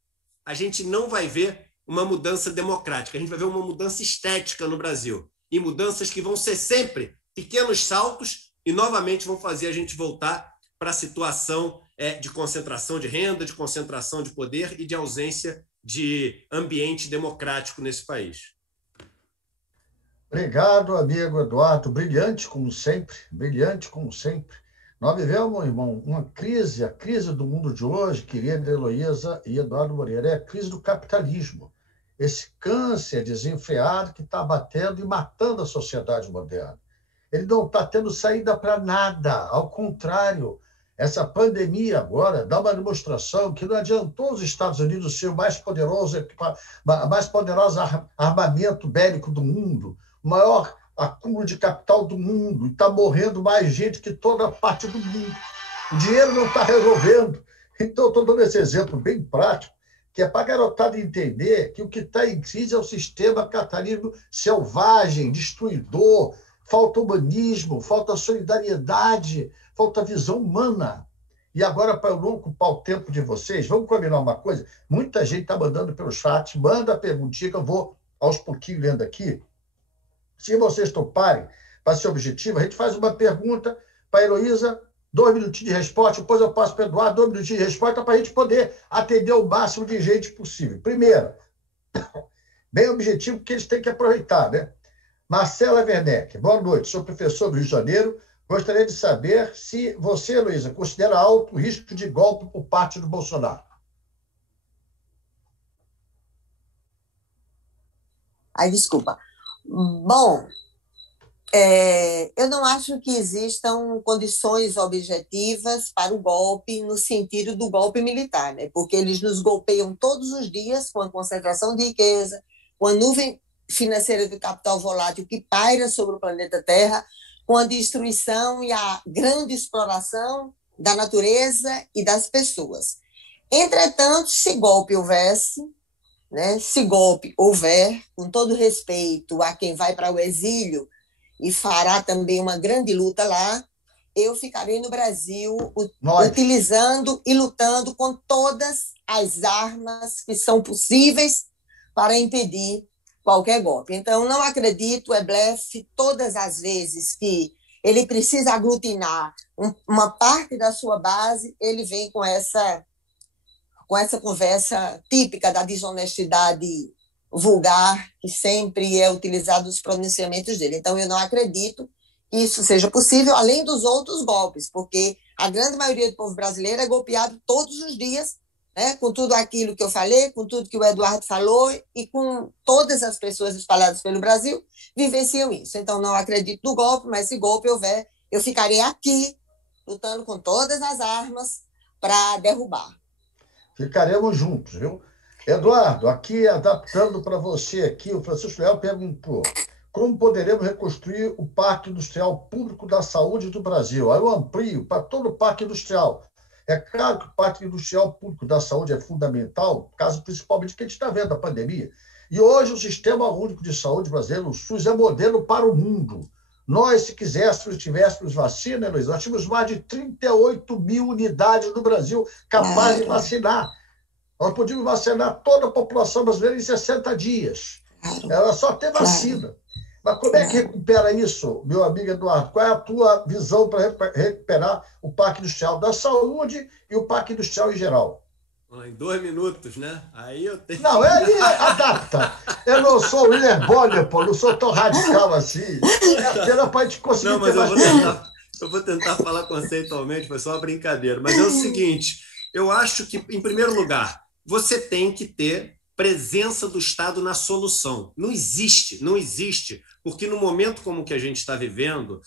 a gente não vai ver uma mudança democrática, a gente vai ver uma mudança estética no Brasil. E mudanças que vão ser sempre pequenos saltos e, novamente, vão fazer a gente voltar para a situação de concentração de renda, de concentração de poder e de ausência de ambiente democrático nesse país. Obrigado, amigo Eduardo. Brilhante, como sempre. Brilhante, como sempre. Nós vivemos, irmão, uma crise, a crise do mundo de hoje, querida Heloísa e Eduardo Moreira, é a crise do capitalismo. Esse câncer desenfreado que está batendo e matando a sociedade moderna. Ele não está tendo saída para nada, ao contrário. Essa pandemia agora dá uma demonstração que não adiantou os Estados Unidos ser o mais poderoso armamento bélico do mundo, o maior acúmulo de capital do mundo, e está morrendo mais gente que toda parte do mundo. O dinheiro não está resolvendo. Então, estou dando esse exemplo bem prático, que é para a garotada entender que o que está em crise é o sistema capitalismo selvagem, destruidor, falta humanismo, falta solidariedade, falta visão humana. E agora, para eu não ocupar o tempo de vocês, vamos combinar uma coisa? Muita gente está mandando pelo chat, manda a perguntinha que eu vou aos pouquinhos lendo aqui. Se vocês toparem para ser objetivo, a gente faz uma pergunta para a Heloísa, 2 minutinhos de resposta, depois eu passo para o Eduardo, 2 minutinhos de resposta, para a gente poder atender o máximo de gente possível. Primeiro, bem objetivo, porque eles têm que aproveitar, né? Marcela Werneck, boa noite, sou professor do Rio de Janeiro. Gostaria de saber se você, Heloísa, considera alto o risco de golpe por parte do Bolsonaro. Ai, desculpa. Bom, eu não acho que existam condições objetivas para o golpe no sentido do golpe militar, né? Porque eles nos golpeiam todos os dias com a concentração de riqueza, com a nuvem financeira do capital volátil que paira sobre o planeta Terra, com a destruição e a grande exploração da natureza e das pessoas. Entretanto, se golpe houvesse, né, se golpe houver, com todo respeito a quem vai para o exílio e fará também uma grande luta lá, eu ficarei no Brasil utilizando e lutando com todas as armas que são possíveis para impedir qualquer golpe. Então, não acredito, é blefe, todas as vezes que ele precisa aglutinar uma parte da sua base, ele vem com essa conversa típica da desonestidade vulgar, que sempre é utilizado nos pronunciamentos dele. Então, eu não acredito que isso seja possível, além dos outros golpes, porque a grande maioria do povo brasileiro é golpeado todos os dias, né, com tudo aquilo que eu falei, com tudo que o Eduardo falou e com todas as pessoas espalhadas pelo Brasil vivenciam isso. Então, não acredito no golpe, mas se golpe houver, eu ficarei aqui lutando com todas as armas para derrubar. Ficaremos juntos, viu? Eduardo, aqui adaptando para você aqui, o Francisco Leal perguntou: como poderemos reconstruir o Parque Industrial Público da Saúde do Brasil? Aí eu amplio para todo o Parque Industrial. É claro que o Parque Industrial Público da Saúde é fundamental, caso principalmente que a gente está vendo a pandemia. E hoje o Sistema Único de Saúde brasileiro, o SUS, é modelo para o mundo. Nós, se quiséssemos, tivéssemos vacina, Luiz, nós tínhamos mais de 38 mil unidades no Brasil capazes de vacinar. Nós podíamos vacinar toda a população brasileira em 60 dias. Era só ter vacina. Mas como é que recupera isso, meu amigo Eduardo? Qual é a tua visão para recuperar o Parque Industrial da Saúde e o Parque Industrial em geral? Em 2 minutos, né? Aí eu tenho... Não, ele adapta. Eu não sou o William Bonner, pô, não sou tão radical assim. É apenas para a gente conseguir. Não, mas eu vou tentar Eu vou tentar falar conceitualmente, foi só uma brincadeira. Mas é o seguinte, eu acho que, em primeiro lugar, você tem que ter presença do Estado na solução. Não existe, porque no momento como que a gente está vivendo,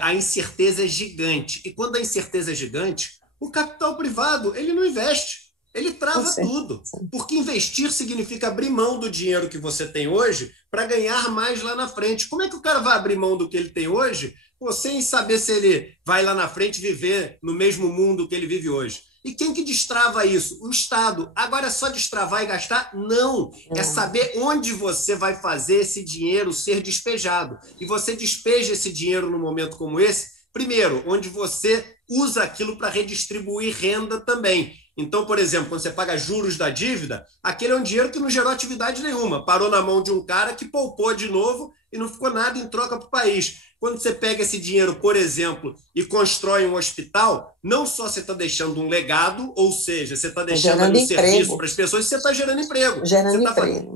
a incerteza é gigante. E quando a incerteza é gigante, o capital privado ele não investe, ele trava tudo. Porque investir significa abrir mão do dinheiro que você tem hoje para ganhar mais lá na frente. Como é que o cara vai abrir mão do que ele tem hoje, sem saber se ele vai lá na frente viver no mesmo mundo que ele vive hoje? E quem que destrava isso? O Estado. Agora é só destravar e gastar? Não. É saber onde você vai fazer esse dinheiro ser despejado. E você despeja esse dinheiro num momento como esse, primeiro, onde você usa aquilo para redistribuir renda também. Então, por exemplo, quando você paga juros da dívida, aquele é um dinheiro que não gerou atividade nenhuma. Parou na mão de um cara que poupou de novo e não ficou nada em troca para o país. Quando você pega esse dinheiro, por exemplo, e constrói um hospital, não só você está deixando um legado, ou seja, você está deixando ali um serviço para as pessoas, você está gerando emprego.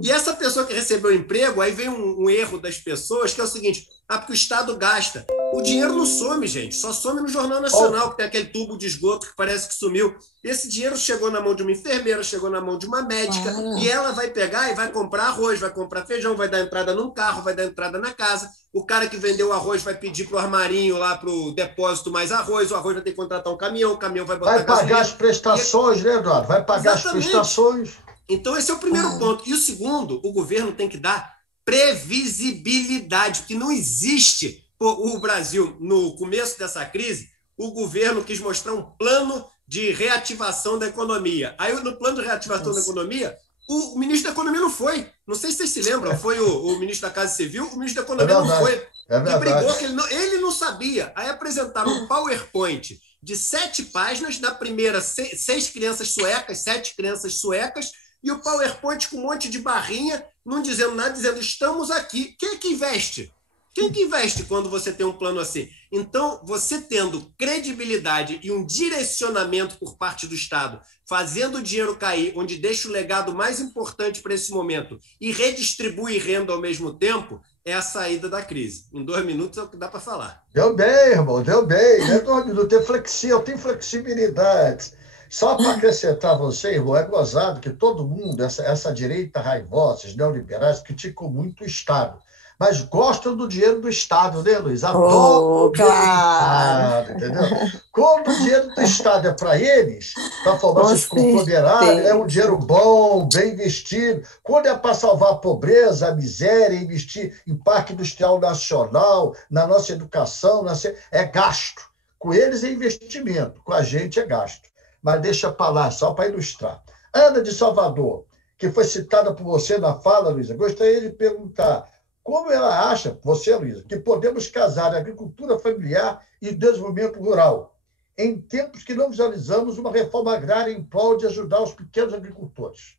E essa pessoa que recebeu emprego, aí vem um erro das pessoas, que é o seguinte, porque o Estado gasta. O dinheiro não some, gente, só some no Jornal Nacional, que tem aquele tubo de esgoto que parece que sumiu. Esse dinheiro chegou na mão de uma enfermeira, chegou na mão de uma médica, e ela vai pegar e vai comprar arroz, vai comprar feijão, vai dar entrada num carro, vai dar entrada na casa. O cara que vendeu o arroz vai pedir para o armarinho lá, para o depósito mais arroz, o arroz vai ter que contratar um caminhão, o caminhão vai botar vai pagar gasolina. As prestações, né, Eduardo? Vai pagar Exatamente. As prestações. Então, esse é o primeiro ponto. E o segundo, o governo tem que dar previsibilidade, porque não existe. O Brasil, no começo dessa crise, o governo quis mostrar um plano de reativação da economia. Aí, no plano de reativação da economia, o ministro da Economia não foi. Não sei se vocês se lembram, foi o ministro da Casa Civil, o ministro da Economia não foi. E brigou que ele não sabia. Aí apresentaram um PowerPoint de 7 páginas, na primeira 6 crianças suecas, 7 crianças suecas, e o PowerPoint com um monte de barrinha, não dizendo nada, dizendo estamos aqui. Quem é que investe? Quem que investe quando você tem um plano assim? Então, você tendo credibilidade e um direcionamento por parte do Estado, fazendo o dinheiro cair, onde deixa o legado mais importante para esse momento e redistribui renda ao mesmo tempo, é a saída da crise. Em 2 minutos é o que dá para falar. Deu bem, irmão, deu bem. Não é 2 minutos, eu tenho flexibilidade. Só para acrescentar você, irmão, é gozado que todo mundo, essa direita raivosa, os neoliberais, criticam muito o Estado. Mas gostam do dinheiro do Estado, né, Luiz? Adoram o dinheiro do Estado, entendeu? Quando o dinheiro do Estado é para eles, para formar seus conglomerados, é um dinheiro bom, bem investido. Quando é para salvar a pobreza, a miséria, investir em Parque Industrial Nacional, na nossa educação, é gasto. Com eles é investimento, com a gente é gasto. Mas deixa para lá, só para ilustrar. Ana de Salvador, que foi citada por você na fala, Luísa, gostaria de perguntar como ela acha, você, Luísa, que podemos casar a agricultura familiar e desenvolvimento rural, em tempos que não visualizamos uma reforma agrária em prol de ajudar os pequenos agricultores?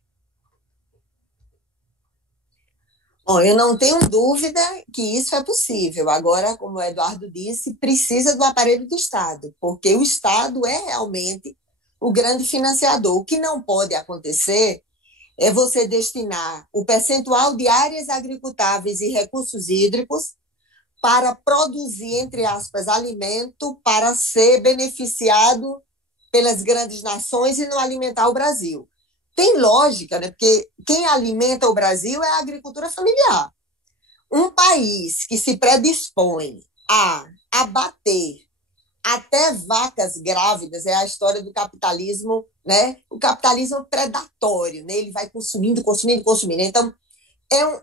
Bom, eu não tenho dúvida que isso é possível. Agora, como o Eduardo disse, precisa do aparelho do Estado, porque o Estado é realmente o grande financiador. O que não pode acontecer é você destinar o percentual de áreas agricultáveis e recursos hídricos para produzir, entre aspas, alimento para ser beneficiado pelas grandes nações e não alimentar o Brasil. Tem lógica, né? Porque quem alimenta o Brasil é a agricultura familiar. Um país que se predispõe a abater até vacas grávidas, é a história do capitalismo, né? O capitalismo predatório, né? Ele vai consumindo. Então,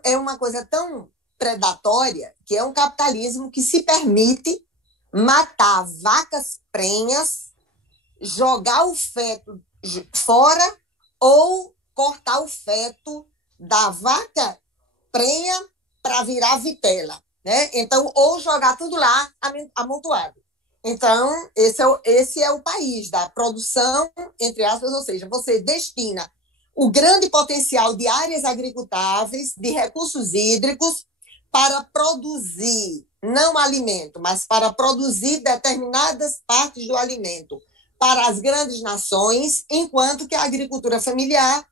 é uma coisa tão predatória que é um capitalismo que se permite matar vacas prenhas, jogar o feto fora ou cortar o feto da vaca prenha para virar vitela, né? Então, ou jogar tudo lá amontoado. Então, esse é o país da produção, entre aspas, ou seja, você destina o grande potencial de áreas agricultáveis, de recursos hídricos, para produzir, não alimento, mas para produzir determinadas partes do alimento para as grandes nações, enquanto que a agricultura familiar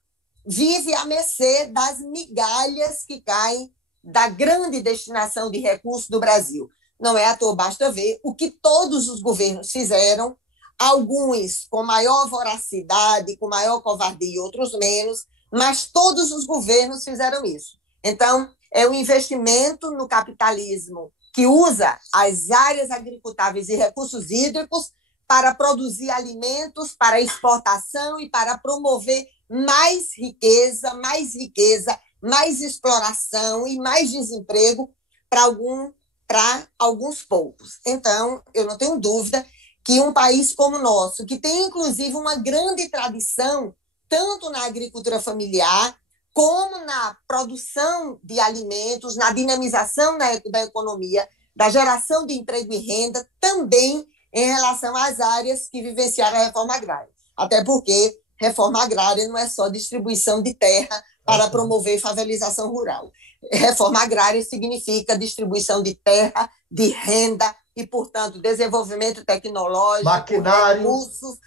vive à mercê das migalhas que caem da grande destinação de recursos do Brasil. Não é à toa, basta ver o que todos os governos fizeram, alguns com maior voracidade, com maior covardia e outros menos, mas todos os governos fizeram isso. Então, é o investimento no capitalismo que usa as áreas agricultáveis e recursos hídricos para produzir alimentos para exportação e para promover mais riqueza, mais exploração e mais desemprego para alguns poucos. Então, eu não tenho dúvida que um país como o nosso, que tem inclusive uma grande tradição, tanto na agricultura familiar, como na produção de alimentos, na dinamização da economia, da geração de emprego e renda, também em relação às áreas que vivenciaram a reforma agrária. Até porque reforma agrária não é só distribuição de terra para promover favelização rural. Reforma agrária significa distribuição de terra, de renda e, portanto, desenvolvimento tecnológico, maquinário, recursos,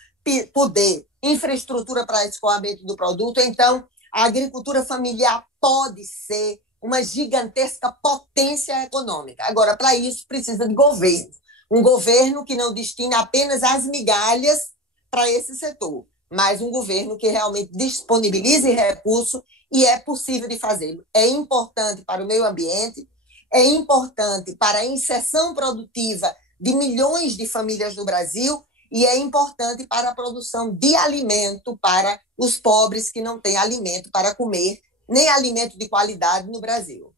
poder, infraestrutura para escoamento do produto. Então, a agricultura familiar pode ser uma gigantesca potência econômica. Agora, para isso, precisa de governo. Um governo que não destina apenas as migalhas para esse setor, mas um governo que realmente disponibilize recursos, e é possível de fazê-lo. É importante para o meio ambiente, é importante para a inserção produtiva de milhões de famílias do Brasil e é importante para a produção de alimento para os pobres que não têm alimento para comer, nem alimento de qualidade no Brasil.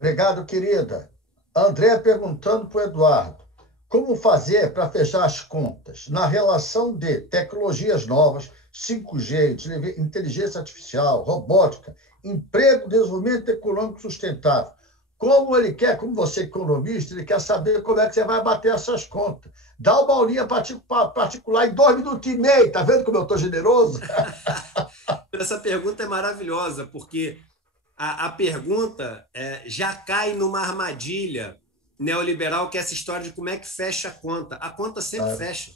Obrigado, querida. André perguntando para o Eduardo, como fazer para fechar as contas na relação de tecnologias novas, 5G, inteligência artificial, robótica, emprego, desenvolvimento econômico sustentável? Como ele quer, como você é economista, ele quer saber como é que você vai bater essas contas. Dá uma aulinha particular em 2 minutos e meio, está vendo como eu estou generoso? Essa pergunta é maravilhosa, porque a pergunta já cai numa armadilha neoliberal, que é essa história de como é que fecha a conta. A conta sempre fecha.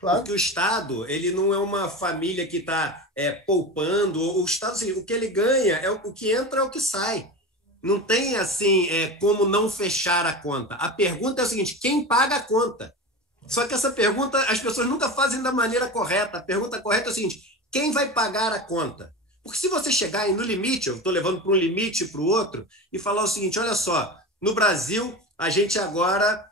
Claro. Porque o Estado ele não é uma família que está poupando. O Estado, assim, o que ele ganha, o que entra é o que sai. Não tem assim como não fechar a conta. A pergunta é o seguinte: quem paga a conta? Só que essa pergunta as pessoas nunca fazem da maneira correta. A pergunta correta é o seguinte: quem vai pagar a conta? Porque se você chegar aí no limite, eu estou levando para um limite e para o outro, e falar o seguinte: olha só, no Brasil, a gente agora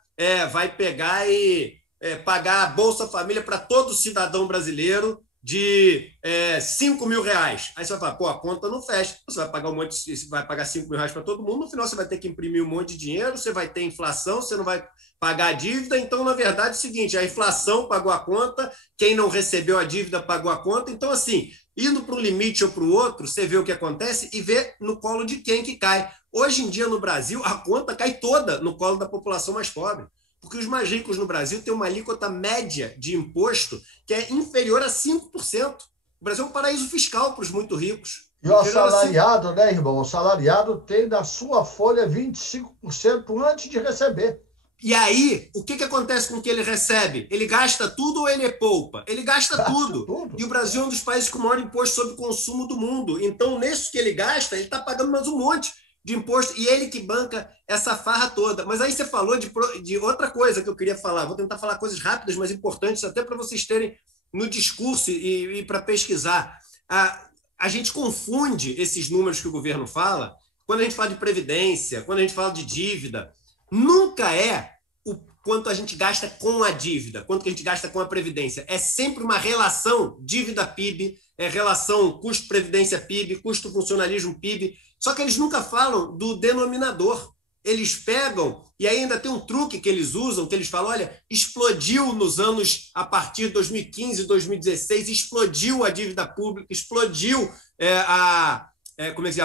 vai pegar e pagar a Bolsa Família para todo cidadão brasileiro de R$5.000. Aí você vai falar, pô, a conta não fecha. Você vai pagar você vai pagar R$5.000 para todo mundo, no final você vai ter que imprimir um monte de dinheiro, você vai ter inflação, você não vai pagar a dívida. Então, na verdade, é o seguinte: a inflação pagou a conta, quem não recebeu a dívida pagou a conta. Então, assim, indo para um limite ou para o outro, você vê o que acontece e vê no colo de quem que cai. Hoje em dia, no Brasil, a conta cai toda no colo da população mais pobre. Porque os mais ricos no Brasil têm uma alíquota média de imposto que é inferior a 5%. O Brasil é um paraíso fiscal para os muito ricos. E o assalariado, né, irmão? O assalariado tem da sua folha 25% antes de receber. E aí, o que acontece com o que ele recebe? Ele gasta tudo ou ele poupa? Ele gasta tudo. E o Brasil é um dos países com o maior imposto sobre consumo do mundo. Então, nesse que ele gasta, ele está pagando mais um monte de imposto, e ele que banca essa farra toda. Mas aí você falou de outra coisa que eu queria falar. Vou tentar falar coisas rápidas, mas importantes, até para vocês terem no discurso e para pesquisar. A gente confunde esses números que o governo fala quando a gente fala de previdência, quando a gente fala de dívida. Nunca é o quanto a gente gasta com a dívida, quanto que a gente gasta com a previdência. É sempre uma relação dívida-PIB, relação custo-previdência-PIB, custo-funcionalismo-PIB. Só que eles nunca falam do denominador. Eles pegam, e ainda tem um truque que eles usam, que eles falam, olha, explodiu nos anos, a partir de 2015, 2016, explodiu a dívida pública, explodiu a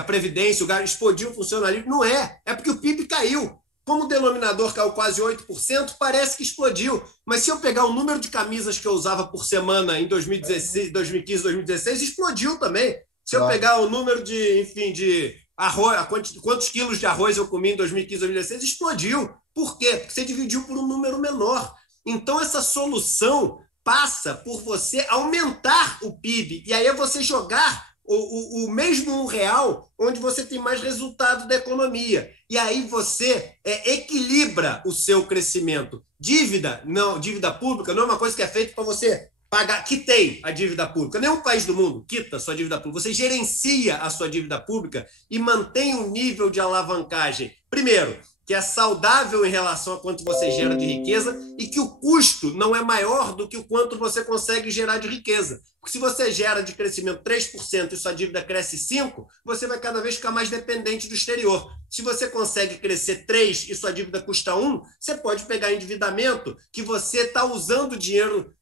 previdência, explodiu o funcionalismo. Não é porque o PIB caiu. Como o denominador caiu quase 8%, parece que explodiu. Mas se eu pegar o número de camisas que eu usava por semana em 2015, 2016, explodiu também. Se eu pegar o número de arroz, quantos quilos de arroz eu comi em 2015, 2016, explodiu. Por quê? Porque você dividiu por um número menor. Então, essa solução passa por você aumentar o PIB. E aí é você jogar o mesmo R$ 1 onde você tem mais resultado da economia. E aí você equilibra o seu crescimento. Dívida pública não é uma coisa que é feita para você pagar. Quitei a dívida pública. Nenhum país do mundo quita a sua dívida pública. Você gerencia a sua dívida pública e mantém um nível de alavancagem. Primeiro, que é saudável em relação a quanto você gera de riqueza e que o custo não é maior do que o quanto você consegue gerar de riqueza. Porque se você gera de crescimento 3% e sua dívida cresce 5%, você vai cada vez ficar mais dependente do exterior. Se você consegue crescer 3% e sua dívida custa 1%, você pode pegar endividamento que você está usando dinheiro,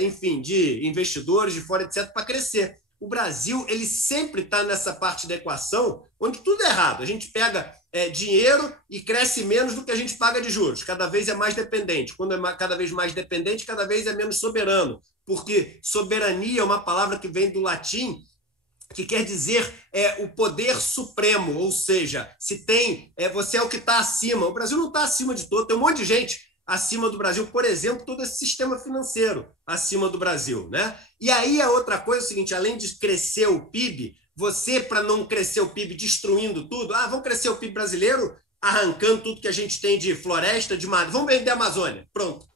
enfim, de investidores, de fora, etc., para crescer. O Brasil, ele sempre está nessa parte da equação onde tudo é errado. A gente pega dinheiro e cresce menos do que a gente paga de juros. Cada vez é mais dependente. Quando é cada vez mais dependente, cada vez é menos soberano. Porque soberania é uma palavra que vem do latim, que quer dizer o poder supremo, ou seja, se tem, você é o que está acima. O Brasil não está acima de todo, tem um monte de gente acima do Brasil, por exemplo, todo esse sistema financeiro acima do Brasil, né? E aí a outra coisa é o seguinte, além de crescer o PIB, você, para não crescer o PIB destruindo tudo, vamos crescer o PIB brasileiro arrancando tudo que a gente tem de floresta, de mato, vamos vender a Amazônia, pronto.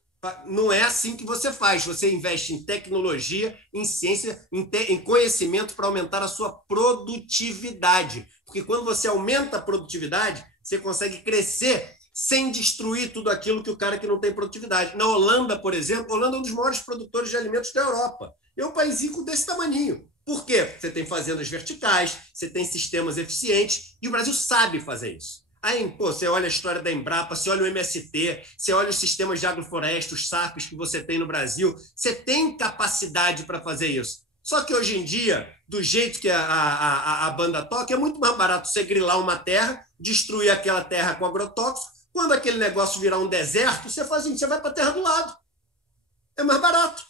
Não é assim que você faz, você investe em tecnologia, em ciência, em conhecimento para aumentar a sua produtividade, porque quando você aumenta a produtividade, você consegue crescer sem destruir tudo aquilo que o cara que não tem produtividade. Na Holanda, por exemplo, a Holanda é um dos maiores produtores de alimentos da Europa. É um país desse tamaninho. Por quê? Você tem fazendas verticais, você tem sistemas eficientes, e o Brasil sabe fazer isso. Aí, você olha a história da Embrapa, você olha o MST, você olha os sistemas de agrofloresta, os SAFs que você tem no Brasil, você tem capacidade para fazer isso. Só que hoje em dia, do jeito que a banda toca, é muito mais barato você grilar uma terra, destruir aquela terra com agrotóxico. Quando aquele negócio virar um deserto, você faz assim, você vai para a terra do lado. É mais barato.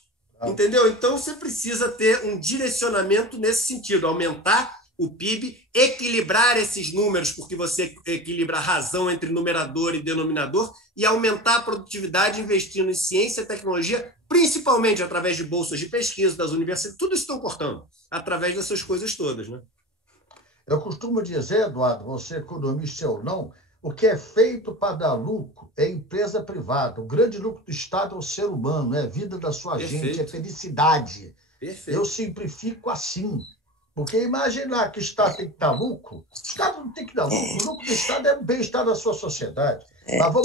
Entendeu? Então, você precisa ter um direcionamento nesse sentido, aumentar o PIB, equilibrar esses números, porque você equilibra a razão entre numerador e denominador, e aumentar a produtividade investindo em ciência e tecnologia, principalmente através de bolsas de pesquisa das universidades. Tudo isso estão cortando, através dessas coisas todas, né? Eu costumo dizer, Eduardo, você economista ou não, o que é feito para dar lucro é empresa privada. O grande lucro do Estado é o ser humano, é a vida da sua gente, é felicidade. Perfeito. Eu simplifico assim. Porque imaginar que o Estado tem que dar lucro, o Estado não tem que dar lucro. O lucro do Estado é o bem-estar da sua sociedade.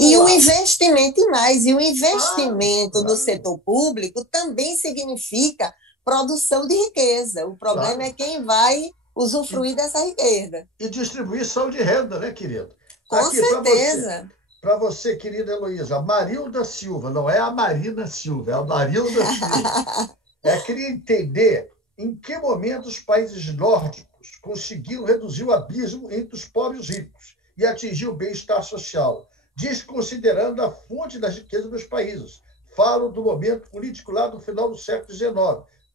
E o investimento em mais, e o investimento no setor público também significa produção de riqueza. O problema é quem vai usufruir dessa riqueza. E distribuição de renda, né, querido? Com certeza. Para você, querida Heloísa, Marilda Silva, não é a Marina Silva, é a Marilda Silva. Queria entender em que momento os países nórdicos conseguiram reduzir o abismo entre os pobres e os ricos e atingir o bem-estar social, desconsiderando a fonte das riquezas dos países. Falo do momento político lá do final do século XIX.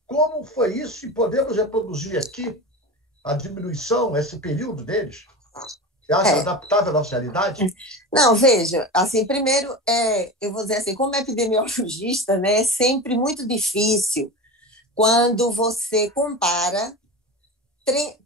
Como foi isso e podemos reproduzir aqui a diminuição, esse período deles? Você acha adaptável à nossa realidade? Não, veja, assim, primeiro, eu vou dizer assim, como epidemiologista, né, é sempre muito difícil quando você compara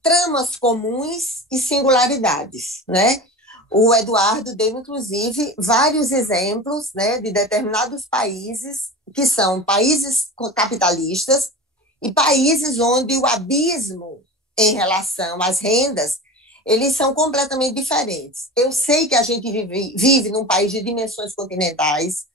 tramas comuns e singularidades, né? O Eduardo deu, inclusive, vários exemplos, né, de determinados países que são países capitalistas e países onde o abismo em relação às rendas eles são completamente diferentes. Eu sei que a gente vive num país de dimensões continentais,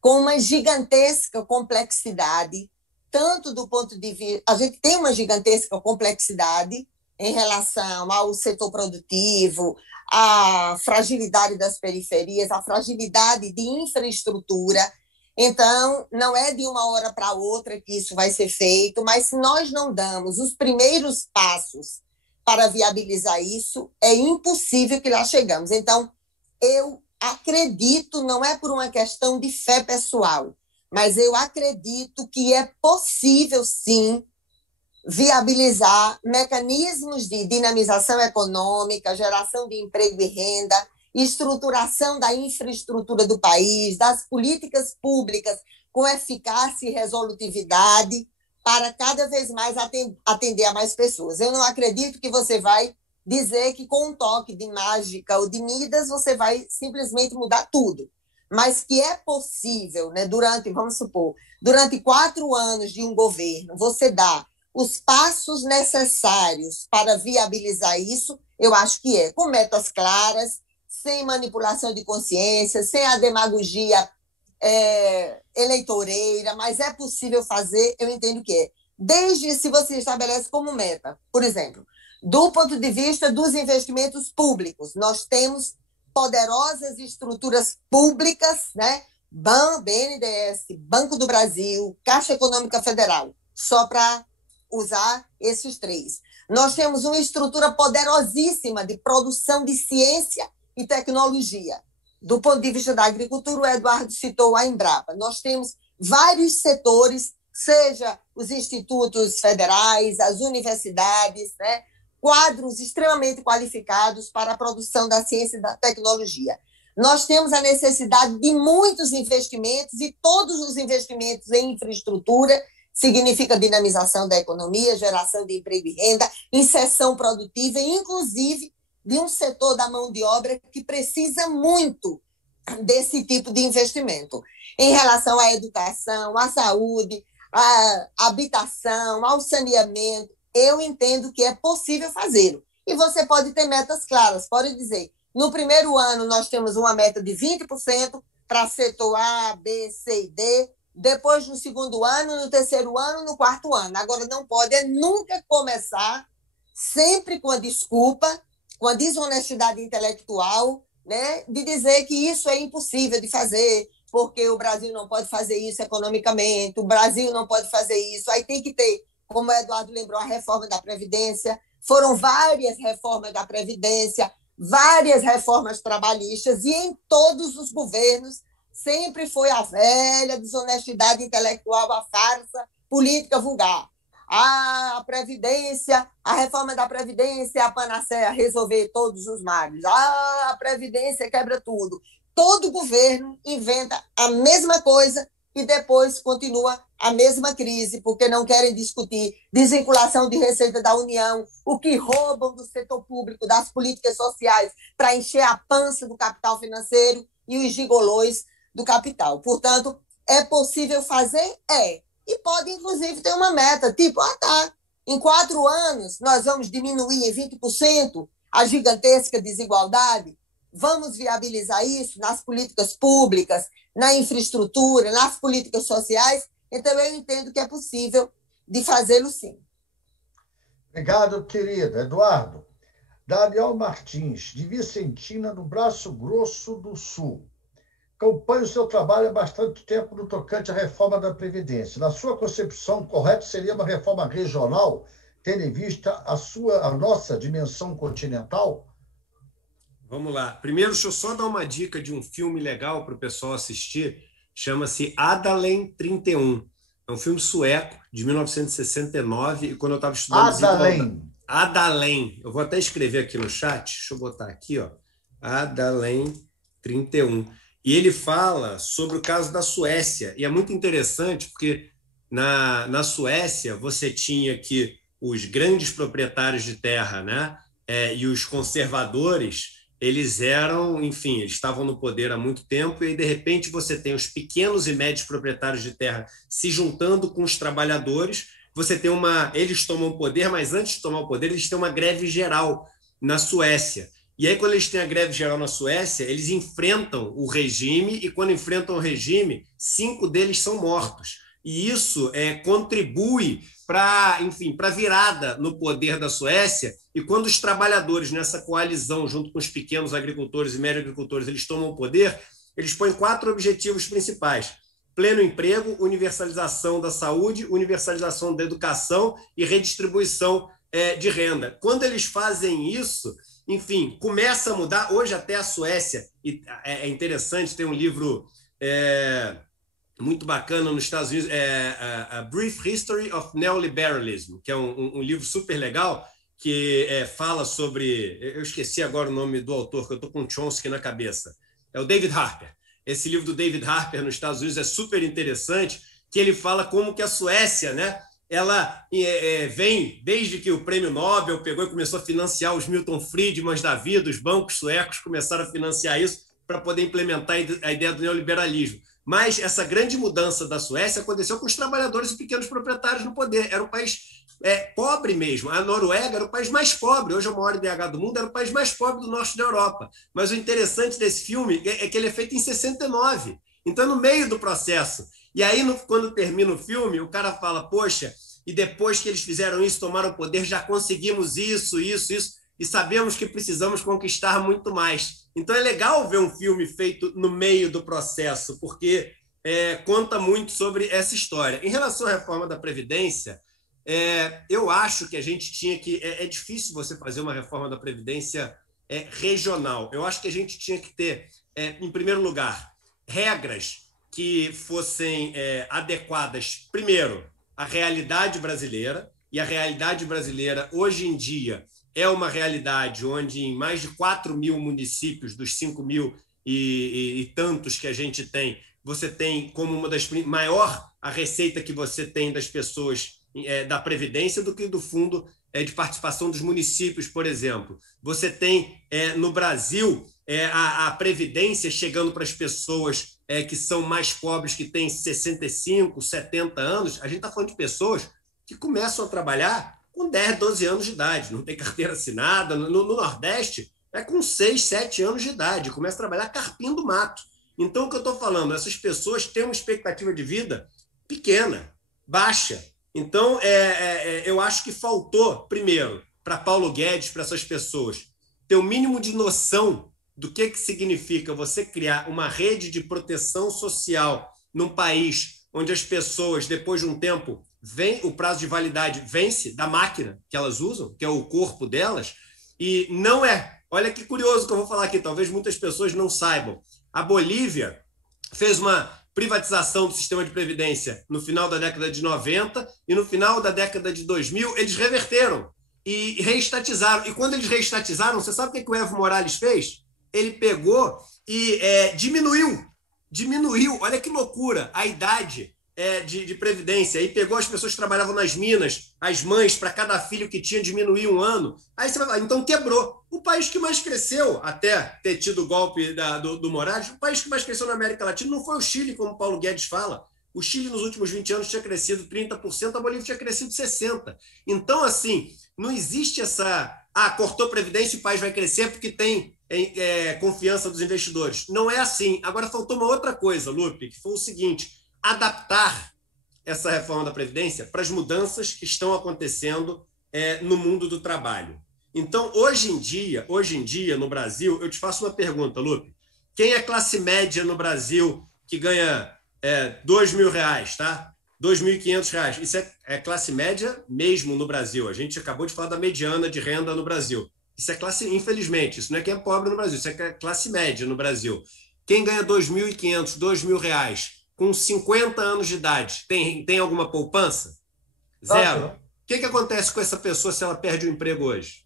com uma gigantesca complexidade, tanto do ponto de vista... A gente tem uma gigantesca complexidade em relação ao setor produtivo, à fragilidade das periferias, à fragilidade de infraestrutura. Então, não é de uma hora para outra que isso vai ser feito, mas se nós não damos os primeiros passos para viabilizar isso, é impossível que lá chegamos. Então, eu acredito, não é por uma questão de fé pessoal, mas eu acredito que é possível, sim, viabilizar mecanismos de dinamização econômica, geração de emprego e renda, estruturação da infraestrutura do país, das políticas públicas com eficácia e resolutividade, para cada vez mais atender a mais pessoas. Eu não acredito que você vai dizer que com um toque de mágica ou de Midas você vai simplesmente mudar tudo, mas que é possível, né, vamos supor, durante 4 anos de um governo, você dá os passos necessários para viabilizar isso, eu acho que com metas claras, sem manipulação de consciência, sem a demagogia eleitoreira, mas é possível fazer, eu entendo que desde se você estabelece como meta, por exemplo, do ponto de vista dos investimentos públicos, nós temos poderosas estruturas públicas, né? BNDES, Banco do Brasil, Caixa Econômica Federal, só para usar esses 3. Nós temos uma estrutura poderosíssima de produção de ciência e tecnologia. Do ponto de vista da agricultura, o Eduardo citou a Embrapa. Nós temos vários setores, seja os institutos federais, as universidades, né? Quadros extremamente qualificados para a produção da ciência e da tecnologia. Nós temos a necessidade de muitos investimentos, e todos os investimentos em infraestrutura significa dinamização da economia, geração de emprego e renda, inserção produtiva, inclusive de um setor da mão de obra que precisa muito desse tipo de investimento. Em relação à educação, à saúde, à habitação, ao saneamento, eu entendo que é possível fazê-lo. E você pode ter metas claras, pode dizer, no primeiro ano nós temos uma meta de 20% para setor A, B, C e D, depois no segundo ano, no terceiro ano, no quarto ano. Agora, não pode nunca começar sempre com a desculpa, com a desonestidade intelectual, né, de dizer que isso é impossível de fazer, porque o Brasil não pode fazer isso economicamente, o Brasil não pode fazer isso. Aí tem que ter, como o Eduardo lembrou, a reforma da Previdência. Foram várias reformas da Previdência, várias reformas trabalhistas, e em todos os governos sempre foi a velha desonestidade intelectual, a farsa política vulgar. A Previdência, a reforma da Previdência é a panaceia, resolver todos os males. A Previdência quebra tudo. Todo governo inventa a mesma coisa e depois continua a mesma crise, porque não querem discutir desvinculação de receita da União, o que roubam do setor público, das políticas sociais, para encher a pança do capital financeiro e os gigolôs do capital. Portanto, é possível fazer? E pode, inclusive, ter uma meta, tipo, em 4 anos nós vamos diminuir em 20% a gigantesca desigualdade, vamos viabilizar isso nas políticas públicas, na infraestrutura, nas políticas sociais. Então, eu entendo que é possível de fazê-lo, sim. Obrigado, querida. Eduardo, Daniel Martins, de Vicentina, no Braço Grosso do Sul. Acompanho o seu trabalho há bastante tempo no tocante à reforma da Previdência. Na sua concepção, correto seria uma reforma regional, tendo em vista a nossa dimensão continental? Vamos lá. Primeiro, deixa eu só dar uma dica de um filme legal para o pessoal assistir. Chama-se Adalén 31. É um filme sueco, de 1969, e quando eu estava estudando... Adalén. Eu vou até escrever aqui no chat. Deixa eu botar aqui, ó. Adalén 31. E ele fala sobre o caso da Suécia. E é muito interessante, porque na Suécia você tinha que os grandes proprietários de terra, né, e os conservadores, eles eram, enfim, eles estavam no poder há muito tempo, e aí, de repente, você tem os pequenos e médios proprietários de terra se juntando com os trabalhadores. Você tem eles tomam o poder, mas antes de tomar o poder, eles têm uma greve geral na Suécia. E aí, quando eles têm a greve geral na Suécia, eles enfrentam o regime, e quando enfrentam o regime, 5 deles são mortos. E isso contribui para, enfim, para a virada no poder da Suécia. E quando os trabalhadores, nessa coalizão, junto com os pequenos agricultores e médios agricultores, eles tomam o poder, eles põem 4 objetivos principais: pleno emprego, universalização da saúde, universalização da educação e redistribuição de renda. Quando eles fazem isso, enfim, começa a mudar. Hoje até a Suécia, e é interessante, tem um livro muito bacana nos Estados Unidos, A Brief History of Neoliberalism, que é um livro super legal, que fala sobre... Eu esqueci agora o nome do autor, que eu estou com Chomsky na cabeça. É o David Harper. Esse livro do David Harper nos Estados Unidos é super interessante, que ele fala como que a Suécia, né, ela vem desde que o Prêmio Nobel pegou e começou a financiar os Milton Friedmans da vida, os bancos suecos começaram a financiar isso para poder implementar a ideia do neoliberalismo. Mas essa grande mudança da Suécia aconteceu com os trabalhadores e pequenos proprietários no poder. Era um país pobre mesmo. A Noruega era o país mais pobre. Hoje é o maior IDH do mundo, era o país mais pobre do norte da Europa. Mas o interessante desse filme é que ele é feito em 69. Então, no meio do processo. E aí, quando termina o filme, o cara fala, poxa, e depois que eles fizeram isso, tomaram o poder, já conseguimos isso, e sabemos que precisamos conquistar muito mais. Então, é legal ver um filme feito no meio do processo, porque conta muito sobre essa história. Em relação à reforma da Previdência, eu acho que a gente tinha que... É difícil você fazer uma reforma da Previdência regional. Eu acho que a gente tinha que ter, em primeiro lugar, regras que fossem adequadas, primeiro, à realidade brasileira, e a realidade brasileira, hoje em dia, é uma realidade onde em mais de 4 mil municípios, dos 5 mil e tantos que a gente tem, você tem como uma das maior a receita que você tem das pessoas da Previdência do que do Fundo de Participação dos Municípios, por exemplo. Você tem, no Brasil, a Previdência chegando para as pessoas que são mais pobres, que têm 65, 70 anos. A gente está falando de pessoas que começam a trabalhar com 10, 12 anos de idade, não tem carteira assinada. No Nordeste, com 6, 7 anos de idade, começa a trabalhar carpindo mato. Então, o que eu estou falando, essas pessoas têm uma expectativa de vida pequena, baixa. Então, eu acho que faltou, primeiro, para Paulo Guedes, para essas pessoas, ter o mínimo de noção do que significa você criar uma rede de proteção social num país onde as pessoas, depois de um tempo, o prazo de validade vence da máquina que elas usam, que é o corpo delas, e não olha que curioso que eu vou falar aqui, talvez muitas pessoas não saibam. A Bolívia fez uma privatização do sistema de previdência no final da década de 90 e no final da década de 2000 eles reverteram e reestatizaram. E quando eles reestatizaram, você sabe o que o Evo Morales fez? Ele pegou e diminuiu, olha que loucura, a idade de previdência. Aí pegou as pessoas que trabalhavam nas minas, as mães, para cada filho que tinha, diminuir 1 ano. Aí você vai falar, então quebrou. O país que mais cresceu, até ter tido o golpe do Morales, o país que mais cresceu na América Latina não foi o Chile, como o Paulo Guedes fala. O Chile, nos últimos 20 anos, tinha crescido 30%, a Bolívia tinha crescido 60%. Então, assim, não existe essa... cortou a previdência e o país vai crescer porque tem confiança dos investidores. Não é assim. Agora, faltou uma outra coisa, Lupe, que foi o seguinte: adaptar essa reforma da Previdência para as mudanças que estão acontecendo no mundo do trabalho. Então, hoje em dia, no Brasil, eu te faço uma pergunta, Lupe. Quem é classe média no Brasil que ganha R$2.000, tá? R$2.500? Isso é classe média mesmo no Brasil. A gente acabou de falar da mediana de renda no Brasil. Isso é classe, infelizmente, isso não é quem é pobre no Brasil, isso é classe média no Brasil. Quem ganha R$2.500, R$2.000, com 50 anos de idade, tem alguma poupança? Zero. O que acontece com essa pessoa se ela perde o emprego hoje?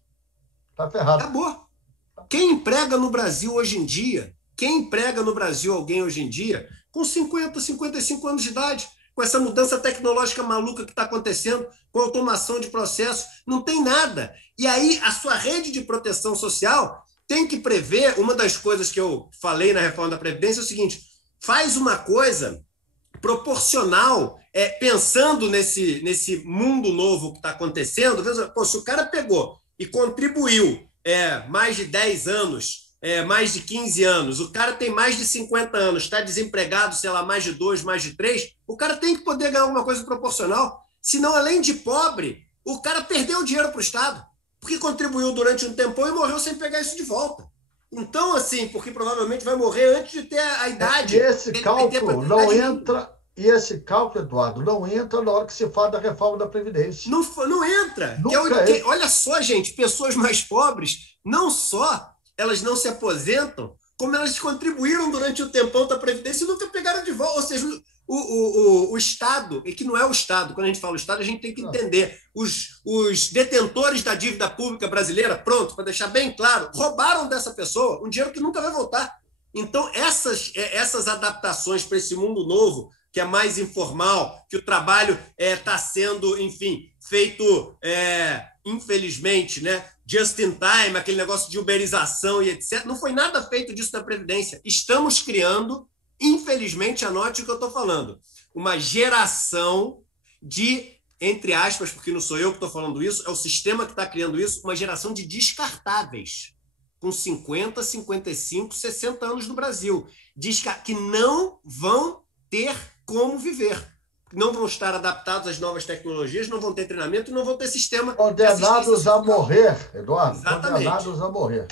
Está ferrado. Acabou. Quem emprega no Brasil hoje em dia, alguém hoje em dia, com 50, 55 anos de idade, com essa mudança tecnológica maluca que está acontecendo, com automação de processos, não tem nada. E aí a sua rede de proteção social tem que prever, uma das coisas que eu falei na reforma da Previdência é o seguinte: faz uma coisa proporcional, pensando nesse mundo novo que está acontecendo. Pô, se o cara pegou e contribuiu mais de 10 anos, mais de 15 anos, o cara tem mais de 50 anos, está desempregado, sei lá, mais de 2, mais de 3, o cara tem que poder ganhar alguma coisa proporcional. Senão, além de pobre, o cara perdeu o dinheiro para o Estado, porque contribuiu durante um tempão e morreu sem pegar isso de volta. Então, assim, porque provavelmente vai morrer antes de ter a idade. E esse cálculo não entra... E esse cálculo, Eduardo, não entra na hora que se fala da reforma da Previdência. Não entra. Olha só, gente, pessoas mais pobres, não só elas não se aposentam, como elas contribuíram durante o tempão da Previdência e nunca pegaram de volta. Ou seja, o Estado, e que não é o Estado, quando a gente fala o Estado, a gente tem que entender. Os detentores da dívida pública brasileira, pronto, para deixar bem claro, roubaram dessa pessoa um dinheiro que nunca vai voltar. Então, essas adaptações para esse mundo novo que é mais informal, que o trabalho está sendo, enfim, feito, infelizmente, né, just in time, aquele negócio de uberização e etc. Não foi nada feito disso na Previdência. Estamos criando, infelizmente, anote o que eu estou falando, uma geração de, entre aspas, porque não sou eu que estou falando isso, é o sistema que está criando isso, uma geração de descartáveis, com 50, 55, 60 anos no Brasil, que não vão ter como viver, não vão estar adaptados às novas tecnologias, não vão ter treinamento, não vão ter sistema. Condenados a morrer, Eduardo. Exatamente. Condenados a morrer.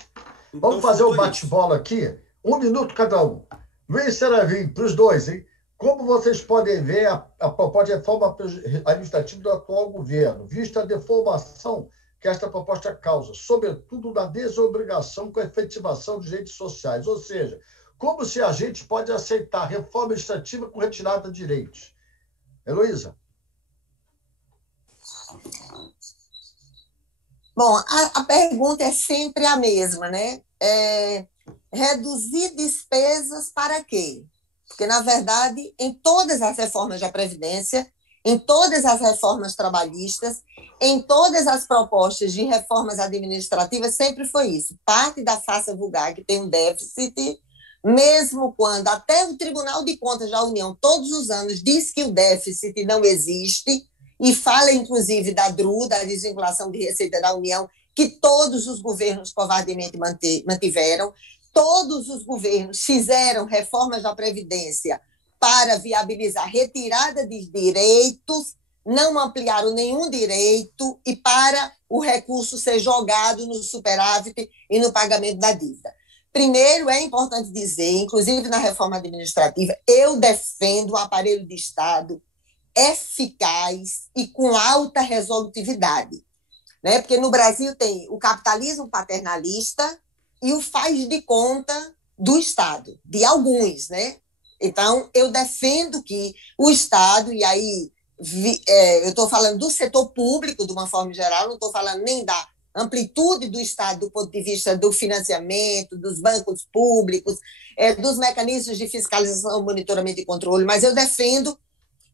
Então, vamos fazer um bate-bola aqui, 1 minuto cada um. Luiz Seravim, para os dois, hein? Como vocês podem ver a proposta de reforma administrativa do atual governo, vista a deformação que esta proposta causa, sobretudo na desobrigação com a efetivação de direitos sociais, ou seja, como se a gente pode aceitar reforma administrativa com retirada de direitos? Heloísa. Bom, a pergunta é sempre a mesma, né? Reduzir despesas para quê? Porque, na verdade, em todas as reformas da Previdência, em todas as reformas trabalhistas, em todas as propostas de reformas administrativas, sempre foi isso. Parte da farsa vulgar que tem um déficit, mesmo quando até o Tribunal de Contas da União, todos os anos, diz que o déficit não existe, e fala, inclusive, da DRU, da desvinculação de receita da União, que todos os governos covardemente mantiveram. Todos os governos fizeram reformas da Previdência para viabilizar retirada de direitos, não ampliaram nenhum direito e para o recurso ser jogado no superávit e no pagamento da dívida. Primeiro, é importante dizer, inclusive na reforma administrativa, eu defendo o aparelho de Estado eficaz e com alta resolutividade, né? Porque no Brasil tem o capitalismo paternalista e o faz de conta do Estado, de alguns, né? Então, eu defendo que o Estado, e aí eu estou falando do setor público, de uma forma geral, não estou falando nem da amplitude do Estado do ponto de vista do financiamento, dos bancos públicos, dos mecanismos de fiscalização, monitoramento e controle, mas eu defendo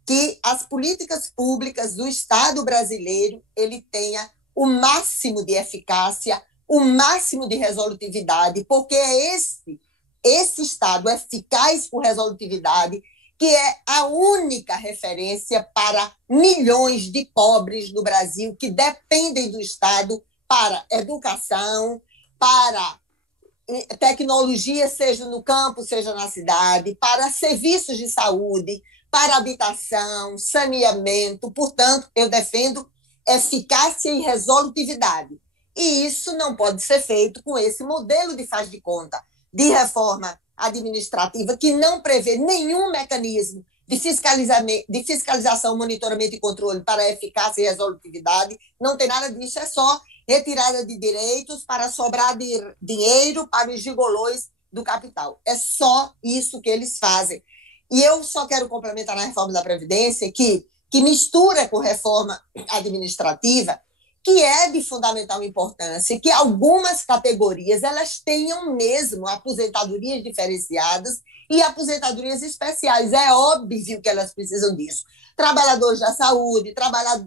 que as políticas públicas do Estado brasileiro ele tenha o máximo de eficácia, o máximo de resolutividade, porque é esse Estado eficaz com resolutividade que é a única referência para milhões de pobres no Brasil que dependem do Estado para educação, para tecnologia, seja no campo, seja na cidade, para serviços de saúde, para habitação, saneamento. Portanto, eu defendo eficácia e resolutividade. E isso não pode ser feito com esse modelo de faz de conta, de reforma administrativa, que não prevê nenhum mecanismo de fiscalização, monitoramento e controle para eficácia e resolutividade. Não tem nada disso, é só retirada de direitos para sobrar dinheiro para os gigolôs do capital. É só isso que eles fazem. E eu só quero complementar na reforma da Previdência que mistura com reforma administrativa, que é de fundamental importância, que algumas categorias elas tenham mesmo aposentadorias diferenciadas e aposentadorias especiais. É óbvio que elas precisam disso. Trabalhadores da saúde,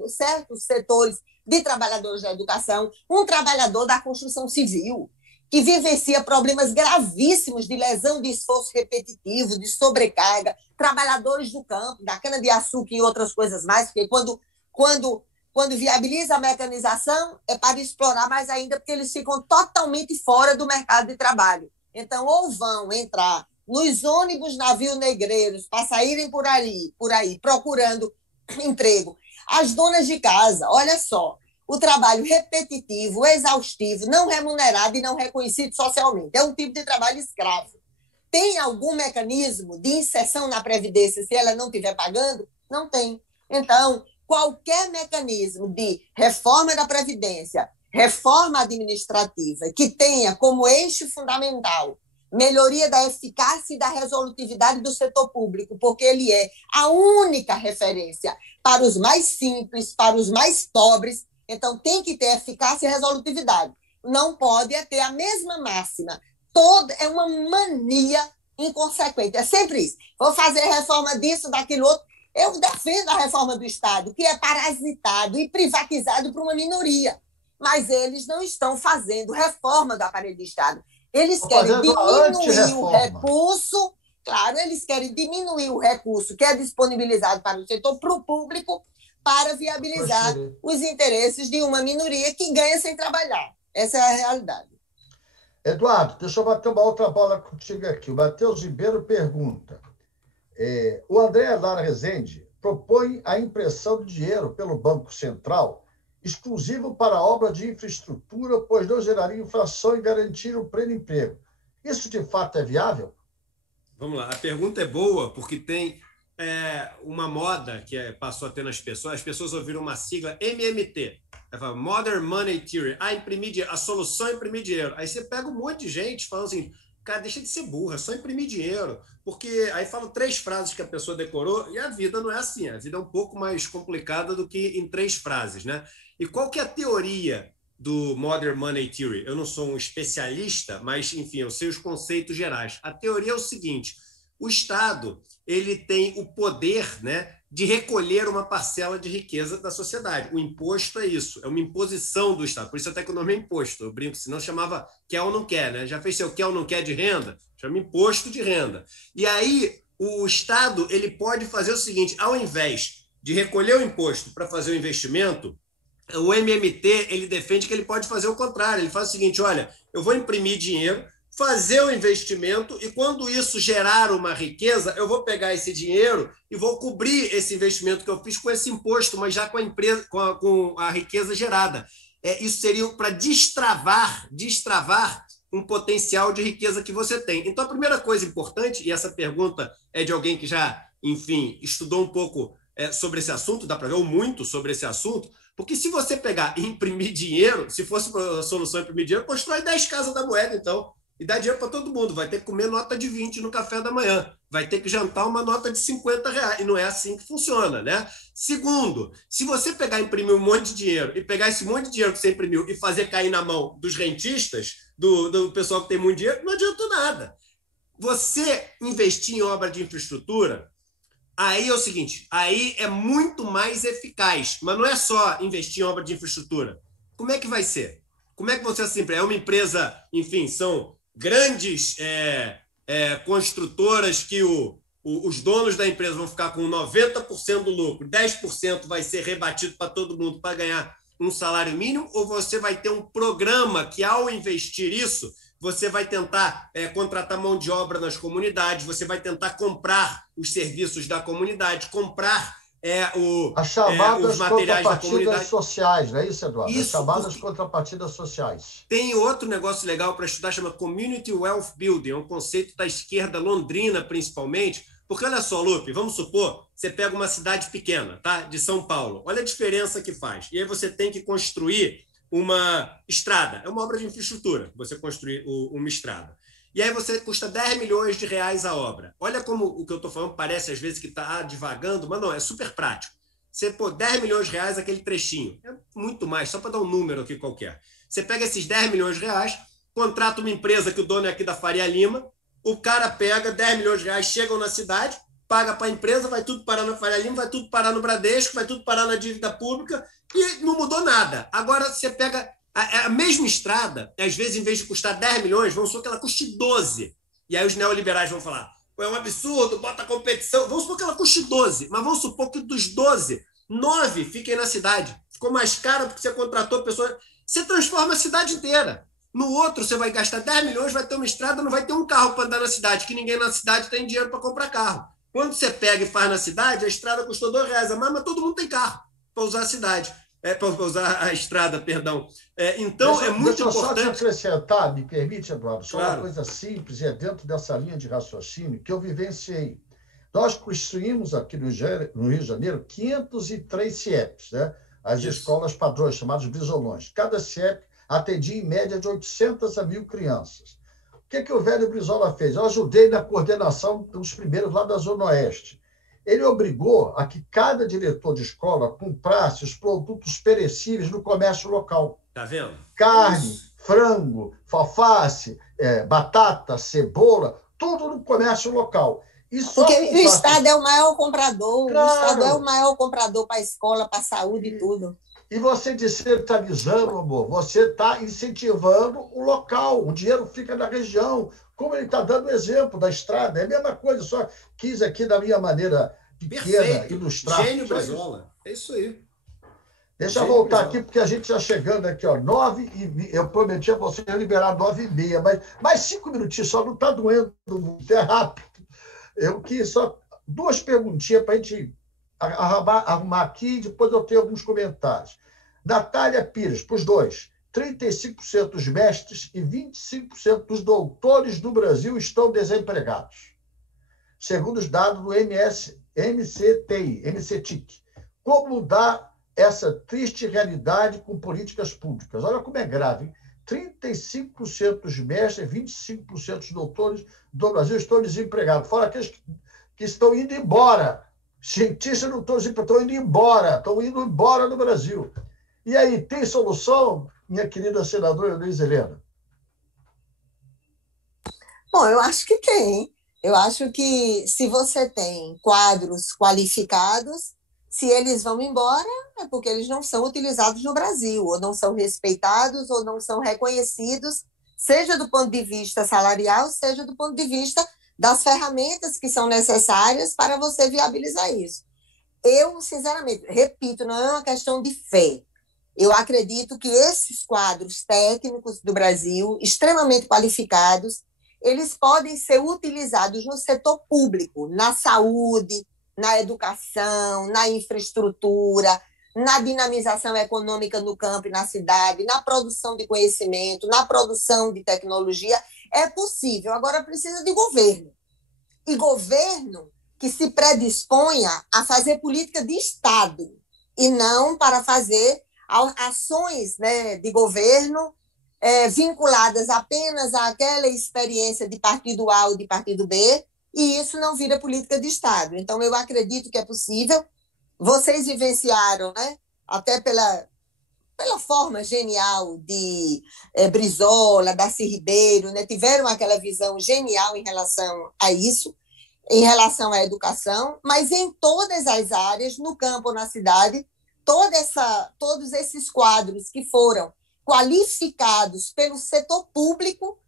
certos setores de trabalhadores da educação, um trabalhador da construção civil, que vivencia problemas gravíssimos de lesão de esforço repetitivo, de sobrecarga, trabalhadores do campo, da cana-de-açúcar e outras coisas mais, porque quando viabiliza a mecanização, é para explorar mais ainda, porque eles ficam totalmente fora do mercado de trabalho. Então, ou vão entrar nos ônibus navio-negreiros para saírem por aí, procurando emprego. As donas de casa, olha só, o trabalho repetitivo, exaustivo, não remunerado e não reconhecido socialmente. É um tipo de trabalho escravo. Tem algum mecanismo de inserção na Previdência se ela não estiver pagando? Não tem. Então, qualquer mecanismo de reforma da Previdência, reforma administrativa, que tenha como eixo fundamental melhoria da eficácia e da resolutividade do setor público, porque ele é a única referência para os mais simples, para os mais pobres, então tem que ter eficácia e resolutividade. Não pode ter a mesma máxima. É uma mania inconsequente. É sempre isso. Vou fazer reforma disso, daquilo outro. Eu defendo a reforma do Estado, que é parasitado e privatizado por uma minoria. Mas eles não estão fazendo reforma do aparelho do Estado. Eles querem diminuir o recurso, claro, eles querem diminuir o recurso que é disponibilizado para o setor, para o público, para viabilizar os interesses de uma minoria que ganha sem trabalhar. Essa é a realidade. Eduardo, deixa eu bater uma outra bola contigo aqui. O Matheus Ribeiro pergunta: o André Lara Rezende propõe a impressão de dinheiro pelo Banco Central exclusivo para obra de infraestrutura, pois não geraria inflação e garantir o pleno emprego. Isso, de fato, é viável? Vamos lá. A pergunta é boa porque tem uma moda que passou a ter nas pessoas. As pessoas ouviram uma sigla MMT, Modern Money Theory. Imprimir dinheiro. A solução é imprimir dinheiro. Aí você pega um monte de gente falando assim, cara, deixa de ser burra, é só imprimir dinheiro. Porque aí falam 3 frases que a pessoa decorou e a vida não é assim. A vida é um pouco mais complicada do que em 3 frases, né? E qual que é a teoria do Modern Money Theory? Eu não sou um especialista, mas, enfim, eu sei os conceitos gerais. A teoria é o seguinte: o Estado ele tem o poder, né, de recolher uma parcela de riqueza da sociedade. O imposto é isso, é uma imposição do Estado. Por isso até que o nome é imposto. Eu brinco, senão chamava quer ou não quer, né? Já fez seu quer ou não quer de renda? Chama imposto de renda. E aí o Estado ele pode fazer o seguinte: ao invés de recolher o imposto para fazer o investimento, o MMT ele defende que ele pode fazer o contrário. Ele faz o seguinte: olha, eu vou imprimir dinheiro, fazer o investimento e quando isso gerar uma riqueza, eu vou pegar esse dinheiro e vou cobrir esse investimento que eu fiz com esse imposto, mas já com a empresa, com a riqueza gerada. Isso seria para destravar um potencial de riqueza que você tem. Então, a primeira coisa importante, e essa pergunta é de alguém que já, enfim, estudou um pouco sobre esse assunto, dá para ver muito sobre esse assunto, porque se você pegar e imprimir dinheiro, se fosse a solução imprimir dinheiro, constrói 10 casas da moeda, então, e dá dinheiro para todo mundo. Vai ter que comer nota de 20 no café da manhã, vai ter que jantar uma nota de 50 reais, e não é assim que funciona, né? Segundo, se você pegar e imprimir um monte de dinheiro, e pegar esse monte de dinheiro que você imprimiu e fazer cair na mão dos rentistas, do pessoal que tem muito dinheiro, não adianta nada. Você investir em obra de infraestrutura, aí é o seguinte, aí é muito mais eficaz, mas não é só investir em obra de infraestrutura. Como é que vai ser? Como é que você sempre é uma empresa, enfim, são grandes construtoras que os donos da empresa vão ficar com 90% do lucro, 10% vai ser rebatido para todo mundo para ganhar um salário mínimo, ou você vai ter um programa que, ao investir isso, você vai tentar contratar mão de obra nas comunidades, você vai tentar comprar os serviços da comunidade, comprar as chamadas os materiais da comunidade sociais, não é isso, Eduardo? Isso, as chamadas contrapartidas sociais. Tem outro negócio legal para estudar, chama Community Wealth Building, é um conceito da esquerda londrina, principalmente, porque olha só, Lupe, vamos supor, você pega uma cidade pequena, tá? De São Paulo, olha a diferença que faz. E aí você tem que construir uma estrada, é uma obra de infraestrutura, você construir uma estrada. E aí você custa 10 milhões de reais a obra. Olha como o que eu estou falando parece às vezes que está divagando, mas não, é super prático. Você pô 10 milhões de reais aquele trechinho, é muito mais, só para dar um número aqui qualquer. Você pega esses 10 milhões de reais, contrata uma empresa que o dono é aqui da Faria Lima, o cara pega 10 milhões de reais, chegam na cidade, paga para a empresa, vai tudo parar na Faria Lima, vai tudo parar no Bradesco, vai tudo parar na dívida pública e não mudou nada. Agora você pega a mesma estrada, às vezes, em vez de custar 10 milhões, vamos supor que ela custe 12. E aí os neoliberais vão falar, é um absurdo, bota a competição. Vamos supor que ela custe 12, mas vamos supor que dos 12, 9 fiquem na cidade. Ficou mais caro porque você contratou pessoas. Você transforma a cidade inteira. No outro, você vai gastar 10 milhões, vai ter uma estrada, não vai ter um carro para andar na cidade, que ninguém na cidade tem dinheiro para comprar carro. Quando você pega e faz na cidade, a estrada custou R$2 a mais, mas todo mundo tem carro para usar a cidade. Para usar a estrada, perdão. Então, é muito importante... Deixa eu só te acrescentar, me permite, Eduardo, só claro. Uma coisa simples, e dentro dessa linha de raciocínio que eu vivenciei. Nós construímos aqui no Rio de Janeiro 503 CIEPs, né? As Isso. escolas padrões, chamadas brisolões. Cada CIEP atendia em média de 800 a 1.000 crianças. O que o velho Brizola fez? Eu ajudei na coordenação dos primeiros lá da Zona Oeste. Ele obrigou a que cada diretor de escola comprasse os produtos perecíveis no comércio local. Tá vendo? Carne, frango, alface, batata, cebola, tudo no comércio local. E só Porque o Estado é o maior comprador, claro. O Estado é o maior comprador para a escola, para a saúde e tudo. E você descentralizando, amor, você está incentivando o local, o dinheiro fica na região, como ele está dando o exemplo da estrada, é a mesma coisa, só quis aqui da minha maneira pequena ilustrar. Gênio Brizola, é isso aí. Deixa eu voltar aqui, porque a gente já chegando aqui, ó, 9h20, eu prometi a você liberar 9h30, mas mais 5 minutinhos, só não está doendo muito, é rápido. Eu quis só 2 perguntinhas para a gente arrumar aqui, depois eu tenho alguns comentários. Natália Pires, para os dois, 35% dos mestres e 25% dos doutores do Brasil estão desempregados, segundo os dados do MCTIC. Como mudar essa triste realidade com políticas públicas? Olha como é grave, hein? 35% dos mestres e 25% dos doutores do Brasil estão desempregados, fora aqueles que estão indo embora. Cientistas não estão indo embora do Brasil. E aí, tem solução, minha querida senadora Luiz Helena? Bom, eu acho que tem. Eu acho que se você tem quadros qualificados, se eles vão embora, é porque eles não são utilizados no Brasil, ou não são respeitados, ou não são reconhecidos, seja do ponto de vista salarial, seja do ponto de vista das ferramentas que são necessárias para você viabilizar isso. Eu, sinceramente, repito, não é uma questão de fé. Eu acredito que esses quadros técnicos do Brasil, extremamente qualificados, eles podem ser utilizados no setor público, na saúde, na educação, na infraestrutura, na dinamização econômica no campo e na cidade, na produção de conhecimento, na produção de tecnologia. É possível. Agora precisa de governo. E governo que se predisponha a fazer política de Estado e não para fazer ações, né, de governo vinculadas apenas àquela experiência de partido A ou de partido B, e isso não vira política de Estado. Então, eu acredito que é possível. Vocês vivenciaram, né, até pela forma genial de Brizola, Darcy Ribeiro, né, tiveram aquela visão genial em relação a isso, em relação à educação, mas em todas as áreas, no campo ou na cidade, todos esses quadros que foram qualificados pelo setor público,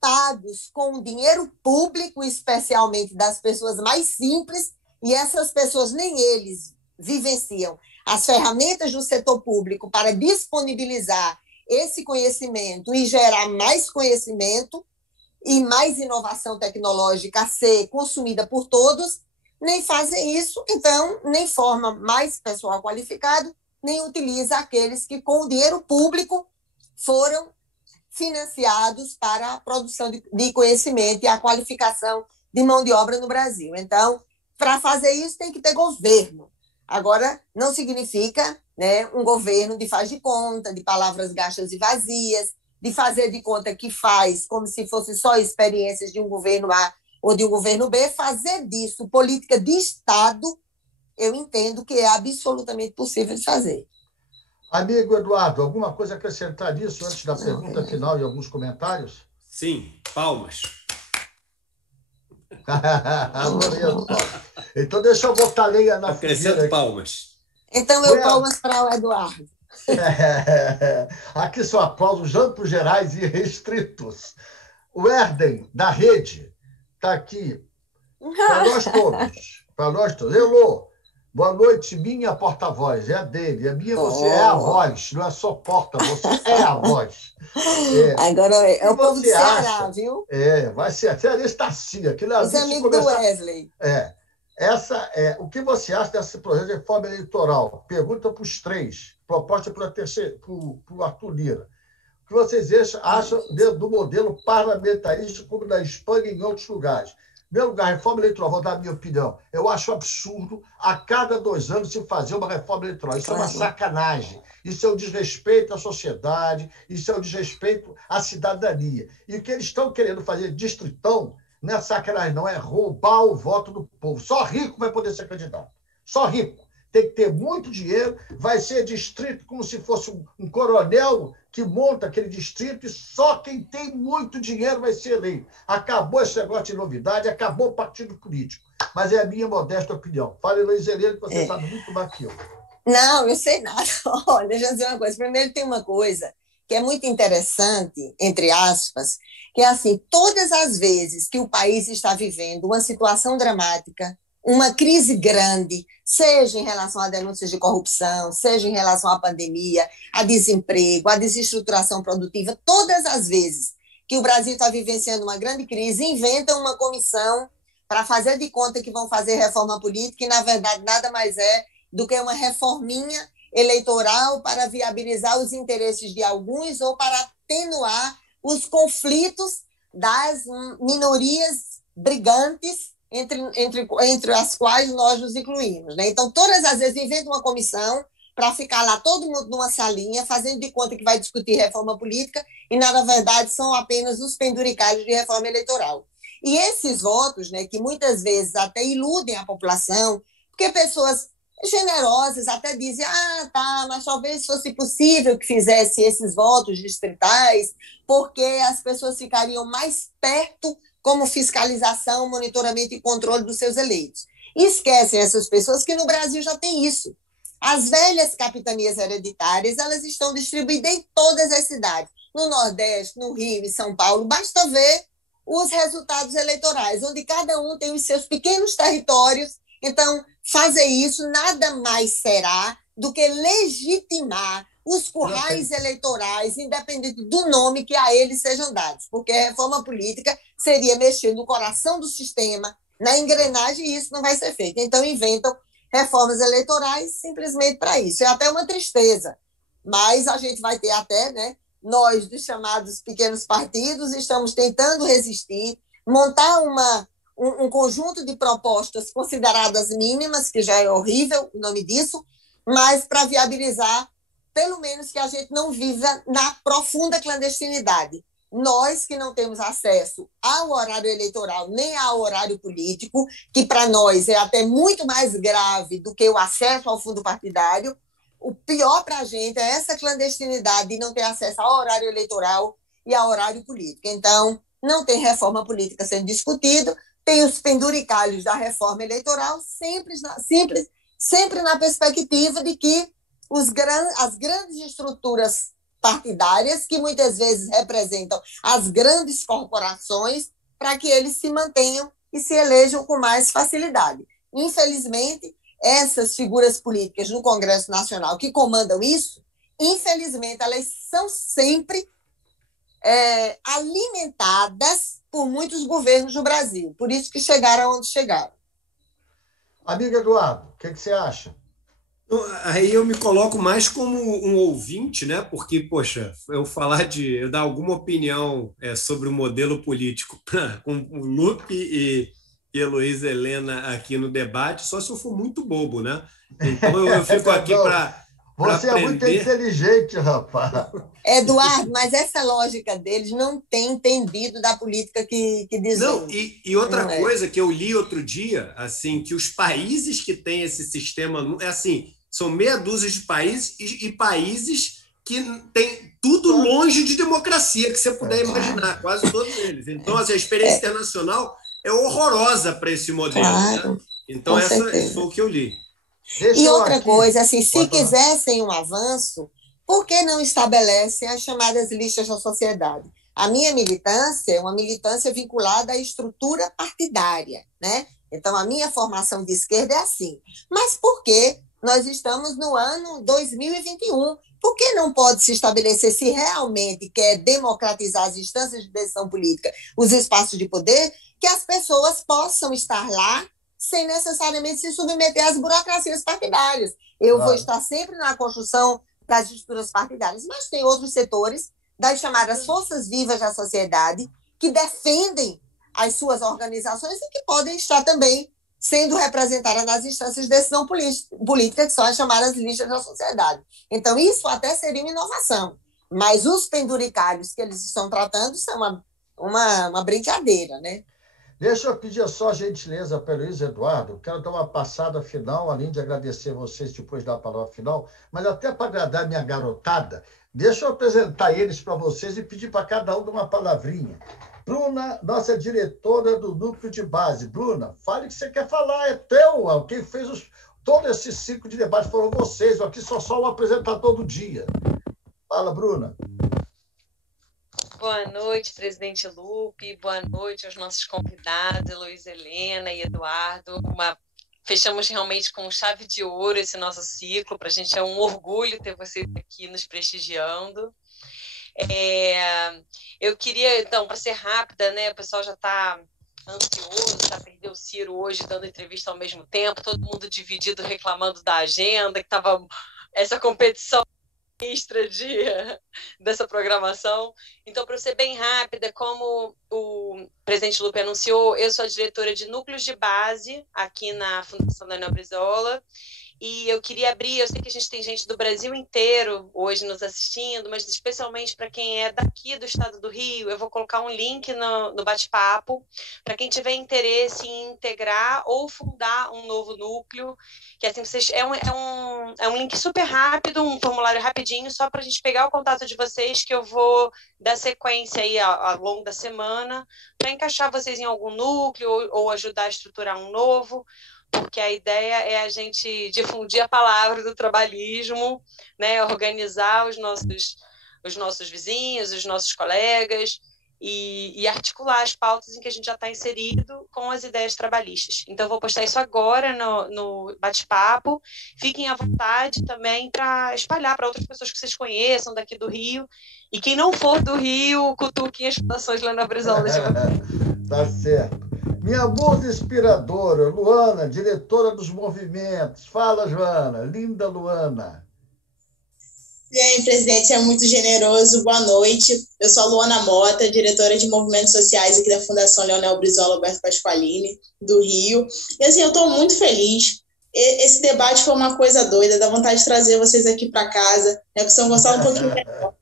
pagos com dinheiro público, especialmente das pessoas mais simples, e essas pessoas nem eles vivenciam as ferramentas do setor público para disponibilizar esse conhecimento e gerar mais conhecimento e mais inovação tecnológica a ser consumida por todos, nem fazem isso, então nem forma mais pessoal qualificado, nem utiliza aqueles que com o dinheiro público foram financiados para a produção de conhecimento e a qualificação de mão de obra no Brasil. Então, para fazer isso tem que ter governo. Agora, não significa, né, um governo de faz de conta, de palavras gastas e vazias, de fazer de conta que faz como se fosse só experiências de um governo A ou de um governo B. Fazer disso política de Estado, eu entendo que é absolutamente possível de fazer. Amigo Eduardo, alguma coisa a acrescentar nisso antes da pergunta final e alguns comentários? Sim, palmas. Então, deixa eu botar lenha na fogueira. Palmas. Então, eu palmas para o Eduardo. Aqui são aplausos amplos, gerais e restritos. O Erden, da rede, está aqui. Para nós todos. Para nós todos. Elô, boa noite, minha porta-voz. É a dele. A minha, você é a voz. Não é só porta, você é a voz. Agora é o povo do Ceará, viu? Vai ser até Estacia. Os amigos do Wesley. O que você acha desse projeto de reforma eleitoral? Pergunta para os três. Proposta para o Arthur Lira. O que vocês acham do modelo parlamentarista como na Espanha e em outros lugares? Em primeiro lugar, reforma eleitoral, vou dar a minha opinião. Eu acho absurdo a cada 2 anos se fazer uma reforma eleitoral. Isso é uma sacanagem. Isso é um desrespeito à sociedade, isso é um desrespeito à cidadania. E o que eles estão querendo fazer distritão não é sacanagem, não, é roubar o voto do povo. Só rico vai poder ser candidato. Só rico. tem que ter muito dinheiro, vai ser distrito como se fosse um coronel que monta aquele distrito e só quem tem muito dinheiro vai ser eleito. Acabou esse negócio de novidade, acabou o partido político. Mas é a minha modesta opinião. Fale, Luiz Helena, que você sabe muito mais que eu. Não, eu sei nada. Olha, deixa eu dizer uma coisa. Primeiro, tem uma coisa que é muito interessante, entre aspas, que é assim, todas as vezes que o país está vivendo uma situação dramática, uma crise grande, seja em relação a denúncias de corrupção, seja em relação à pandemia, a desemprego, a desestruturação produtiva, todas as vezes que o Brasil está vivenciando uma grande crise, inventam uma comissão para fazer de conta que vão fazer reforma política, e, na verdade, nada mais é do que uma reforminha eleitoral para viabilizar os interesses de alguns ou para atenuar os conflitos das minorias brigantes entre as quais nós nos incluímos, né? Então, todas as vezes inventa uma comissão para ficar lá todo mundo numa salinha, fazendo de conta que vai discutir reforma política, e, na verdade, são apenas os penduricalhos de reforma eleitoral. E esses votos, né, que muitas vezes até iludem a população, porque pessoas generosas até dizem, tá, mas talvez fosse possível que fizesse esses votos distritais, porque as pessoas ficariam mais perto como fiscalização, monitoramento e controle dos seus eleitos. E esquecem essas pessoas que no Brasil já tem isso. As velhas capitanias hereditárias, elas estão distribuídas em todas as cidades, no Nordeste, no Rio, em São Paulo, basta ver os resultados eleitorais, onde cada um tem os seus pequenos territórios. Então, fazer isso nada mais será do que legitimar os currais eleitorais, independente do nome que a eles sejam dados, porque a reforma política seria mexer no coração do sistema, na engrenagem, e isso não vai ser feito. Então, inventam reformas eleitorais simplesmente para isso. É até uma tristeza, mas a gente vai ter até, né, nós, dos chamados pequenos partidos, estamos tentando resistir, montar um conjunto de propostas consideradas mínimas, que já é horrível o nome disso, mas para viabilizar, pelo menos, que a gente não viva na profunda clandestinidade. Nós que não temos acesso ao horário eleitoral nem ao horário político, que para nós é até muito mais grave do que o acesso ao fundo partidário, o pior para a gente é essa clandestinidade de não ter acesso ao horário eleitoral e ao horário político. Então, não tem reforma política sendo discutida, tem os penduricalhos da reforma eleitoral, sempre na perspectiva de que as grandes estruturas partidárias, que muitas vezes representam as grandes corporações, para que eles se mantenham e se elejam com mais facilidade. Infelizmente, essas figuras políticas no Congresso Nacional que comandam isso, infelizmente, elas são sempre alimentadas por muitos governos do Brasil. Por isso que chegaram onde chegaram. Amigo Eduardo, o que você acha? Aí eu me coloco mais como um ouvinte, né? Porque, poxa, eu dar alguma opinião sobre o modelo político com o Lupe e Heloísa Helena aqui no debate, só se eu for muito bobo, né? Então eu fico aqui para Você é muito inteligente, rapaz. Eduardo, mas essa lógica deles não tem entendido da política que dizem. Não, e outra coisa que eu li outro dia, assim, que os países que têm esse sistema, são meia dúzia de países e países que têm tudo longe de democracia, que você puder imaginar, quase todos eles. Então, assim, a experiência internacional é horrorosa para esse modelo. Claro, né? Então, esse foi o que eu li. E outra coisa, assim, se quisessem um avanço, por que não estabelecem as chamadas listas da sociedade? A minha militância é uma militância vinculada à estrutura partidária, né? Então, a minha formação de esquerda é assim. Mas por que nós estamos no ano 2021? Por que não pode se estabelecer, se realmente quer democratizar as instâncias de decisão política, os espaços de poder, que as pessoas possam estar lá sem necessariamente se submeter às burocracias partidárias? Eu vou estar sempre na construção das estruturas partidárias, mas tem outros setores das chamadas forças vivas da sociedade que defendem as suas organizações e que podem estar também sendo representadas nas instâncias de decisão política, que são as chamadas listas da sociedade. Então, isso até seria uma inovação, mas os penduricários que eles estão tratando são uma brincadeira, né? Deixa eu pedir só a gentileza para o Luiz Eduardo. Quero dar uma passada final, além de agradecer vocês depois da palavra final, mas até para agradar minha garotada, deixa eu apresentar eles para vocês e pedir para cada um dar uma palavrinha. Bruna, nossa diretora do Núcleo de Base. Bruna, fale o que você quer falar, é teu. Quem fez todo esse ciclo de debate foram vocês. Eu aqui só um apresentador do dia. Fala, Bruna. Boa noite, presidente Lupe. Boa noite aos nossos convidados, Luiz Helena e Eduardo. Fechamos realmente com chave de ouro esse nosso ciclo. Para a gente é um orgulho ter vocês aqui nos prestigiando. Eu queria, então, para ser rápida, né? O pessoal já está ansioso, já perdeu o Ciro hoje dando entrevista ao mesmo tempo, todo mundo dividido reclamando da agenda, que estava essa competição extra dessa programação. Então, para ser bem rápida, como o presidente Lupe anunciou, eu sou a diretora de núcleos de base aqui na Fundação Leonel Brizola, e eu queria abrir, eu sei que a gente tem gente do Brasil inteiro hoje nos assistindo, mas especialmente para quem é daqui do estado do Rio, eu vou colocar um link no bate-papo, para quem tiver interesse em integrar ou fundar um novo núcleo, que assim, vocês, é um link super rápido, um formulário rapidinho, só para a gente pegar o contato de vocês, que eu vou dar sequência aí ao longo da semana, para encaixar vocês em algum núcleo ou ajudar a estruturar um novo, porque a ideia é a gente difundir a palavra do trabalhismo, né, organizar os nossos vizinhos, os nossos colegas e articular as pautas em que a gente já está inserido com as ideias trabalhistas. Então, eu vou postar isso agora no bate-papo. Fiquem à vontade também para espalhar para outras pessoas que vocês conheçam daqui do Rio. E quem não for do Rio, cutuquem as fundações lá na Brizola. Tá certo. Minha musa inspiradora, Luana, diretora dos movimentos. Fala, Joana. Linda Luana. E aí, presidente, é muito generoso. Boa noite. Eu sou a Luana Mota, diretora de movimentos sociais aqui da Fundação Leonel Brizola Alberto Pasqualini, do Rio. E assim, eu estou muito feliz. Esse debate foi uma coisa doida, dá vontade de trazer vocês aqui para casa, né? Porque São Gonçalo é um pouquinho melhor.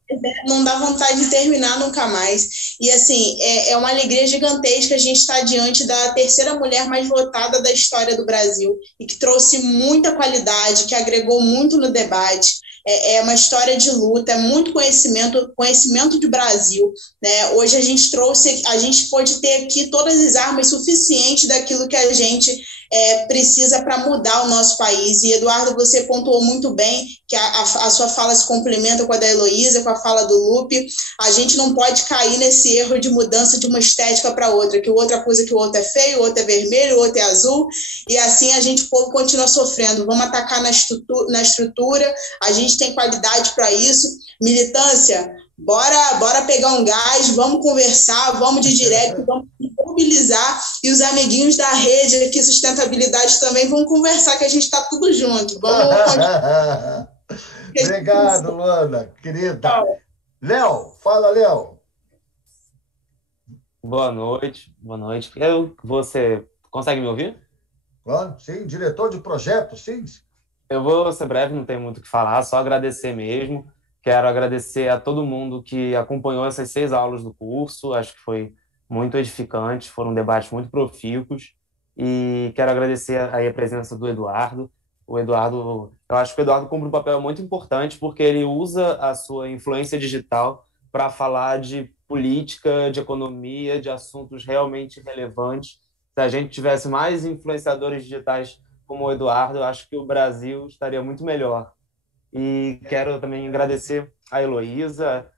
Não dá vontade de terminar nunca mais. E, assim, é uma alegria gigantesca a gente estar diante da terceira mulher mais votada da história do Brasil e que trouxe muita qualidade, que agregou muito no debate. É uma história de luta, é muito conhecimento de Brasil, né? Hoje a gente pode ter aqui todas as armas suficientes daquilo que a gente precisa para mudar o nosso país. E, Eduardo, você pontuou muito bem que a sua fala se complementa com a da Heloísa, com a fala do Lupe. A gente não pode cair nesse erro de mudança de uma estética para outra, que outra coisa que o outro é feio, o outro é vermelho, o outro é azul, e assim o povo continua sofrendo. Vamos atacar na estrutura, a gente tem qualidade para isso. Militância, bora pegar um gás, vamos conversar, vamos de direct, vamos mobilizar, e os amiguinhos da rede aqui, sustentabilidade também, vão conversar, que a gente está tudo junto. Obrigado, Luana, querida. Léo, fala, Léo. Boa noite. Você consegue me ouvir? Claro, sim, diretor de projeto, sim. Eu vou ser breve, não tenho muito o que falar, só agradecer mesmo. Quero agradecer a todo mundo que acompanhou essas 6 aulas do curso, acho que foi muito edificante, foram debates muito profícuos, e quero agradecer aí a presença do Eduardo. Eu acho que o Eduardo cumpre um papel muito importante, porque ele usa a sua influência digital para falar de política, de economia, de assuntos realmente relevantes. Se a gente tivesse mais influenciadores digitais como o Eduardo, eu acho que o Brasil estaria muito melhor. E quero também agradecer a Heloísa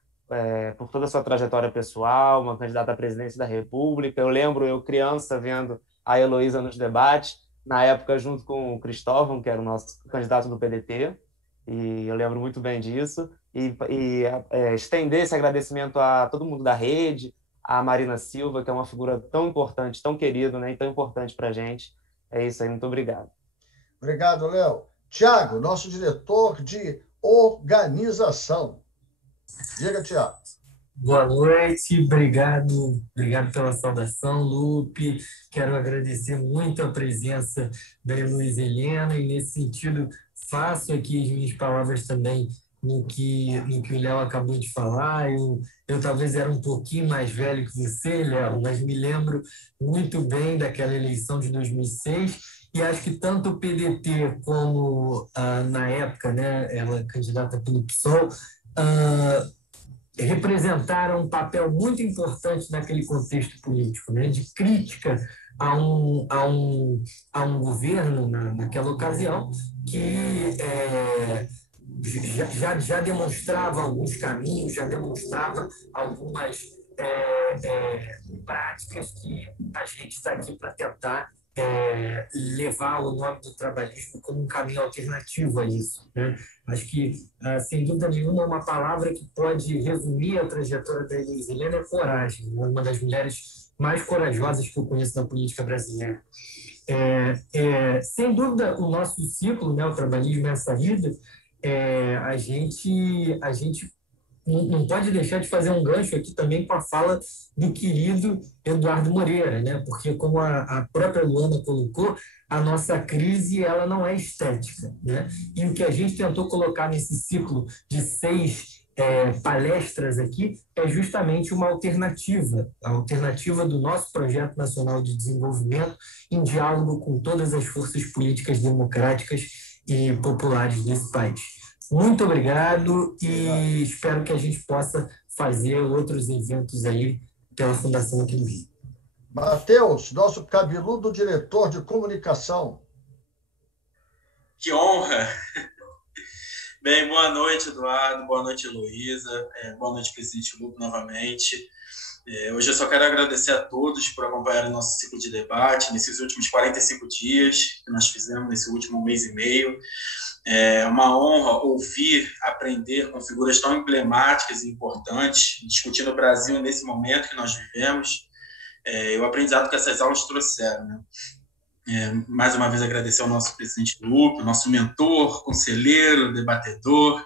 por toda a sua trajetória pessoal, uma candidata à presidência da República. Eu lembro, eu criança, vendo a Heloísa nos debates, na época junto com o Cristóvão, que era o nosso candidato do PDT, e eu lembro muito bem disso. E estender esse agradecimento a todo mundo da rede, a Marina Silva, que é uma figura tão importante, tão querida, né, e tão importante para a gente. É isso aí, muito obrigado. Obrigado, Léo. Tiago, nosso diretor de organização. Diga, Tiago. Boa noite, obrigado pela saudação, Lupe. Quero agradecer muito a presença da Luiz Helena e, nesse sentido, faço aqui as minhas palavras também no que o Léo acabou de falar. Eu talvez era um pouquinho mais velho que você, Léo, mas me lembro muito bem daquela eleição de 2006, e acho que tanto o PDT como, na época, né, ela candidata pelo PSOL, representaram um papel muito importante naquele contexto político, né, de crítica a um governo naquela ocasião que já demonstrava alguns caminhos, já demonstrava algumas práticas que a gente está aqui para tentar levar o nome do trabalhismo como um caminho alternativo a isso, né? Acho que, sem dúvida nenhuma, uma palavra que pode resumir a trajetória da Heloísa Helena é coragem, né? Uma das mulheres mais corajosas que eu conheço na política brasileira. Sem dúvida, o nosso ciclo, né, o trabalhismo é a saída, a gente não pode deixar de fazer um gancho aqui também com a fala do querido Eduardo Moreira, né? Porque, como a própria Luana colocou, a nossa crise ela não é estética, né? E o que a gente tentou colocar nesse ciclo de 6 palestras aqui é justamente uma alternativa, a alternativa do nosso Projeto Nacional de Desenvolvimento em diálogo com todas as forças políticas democráticas e populares desse país. Muito obrigado e espero que a gente possa fazer outros eventos aí pela Fundação aqui do Rio. Matheus, nosso cabeludo diretor de comunicação. Que honra! Bem, boa noite, Eduardo, boa noite, Heloísa, boa noite, presidente Lupe, novamente. Hoje eu só quero agradecer a todos por acompanhar o nosso ciclo de debate nesses últimos 45 dias que nós fizemos nesse último mês e meio. É uma honra ouvir, aprender com figuras tão emblemáticas e importantes, discutindo o Brasil nesse momento que nós vivemos, e o aprendizado que essas aulas trouxeram, né? Mais uma vez agradecer ao nosso presidente Lupe, nosso mentor, conselheiro, debatedor,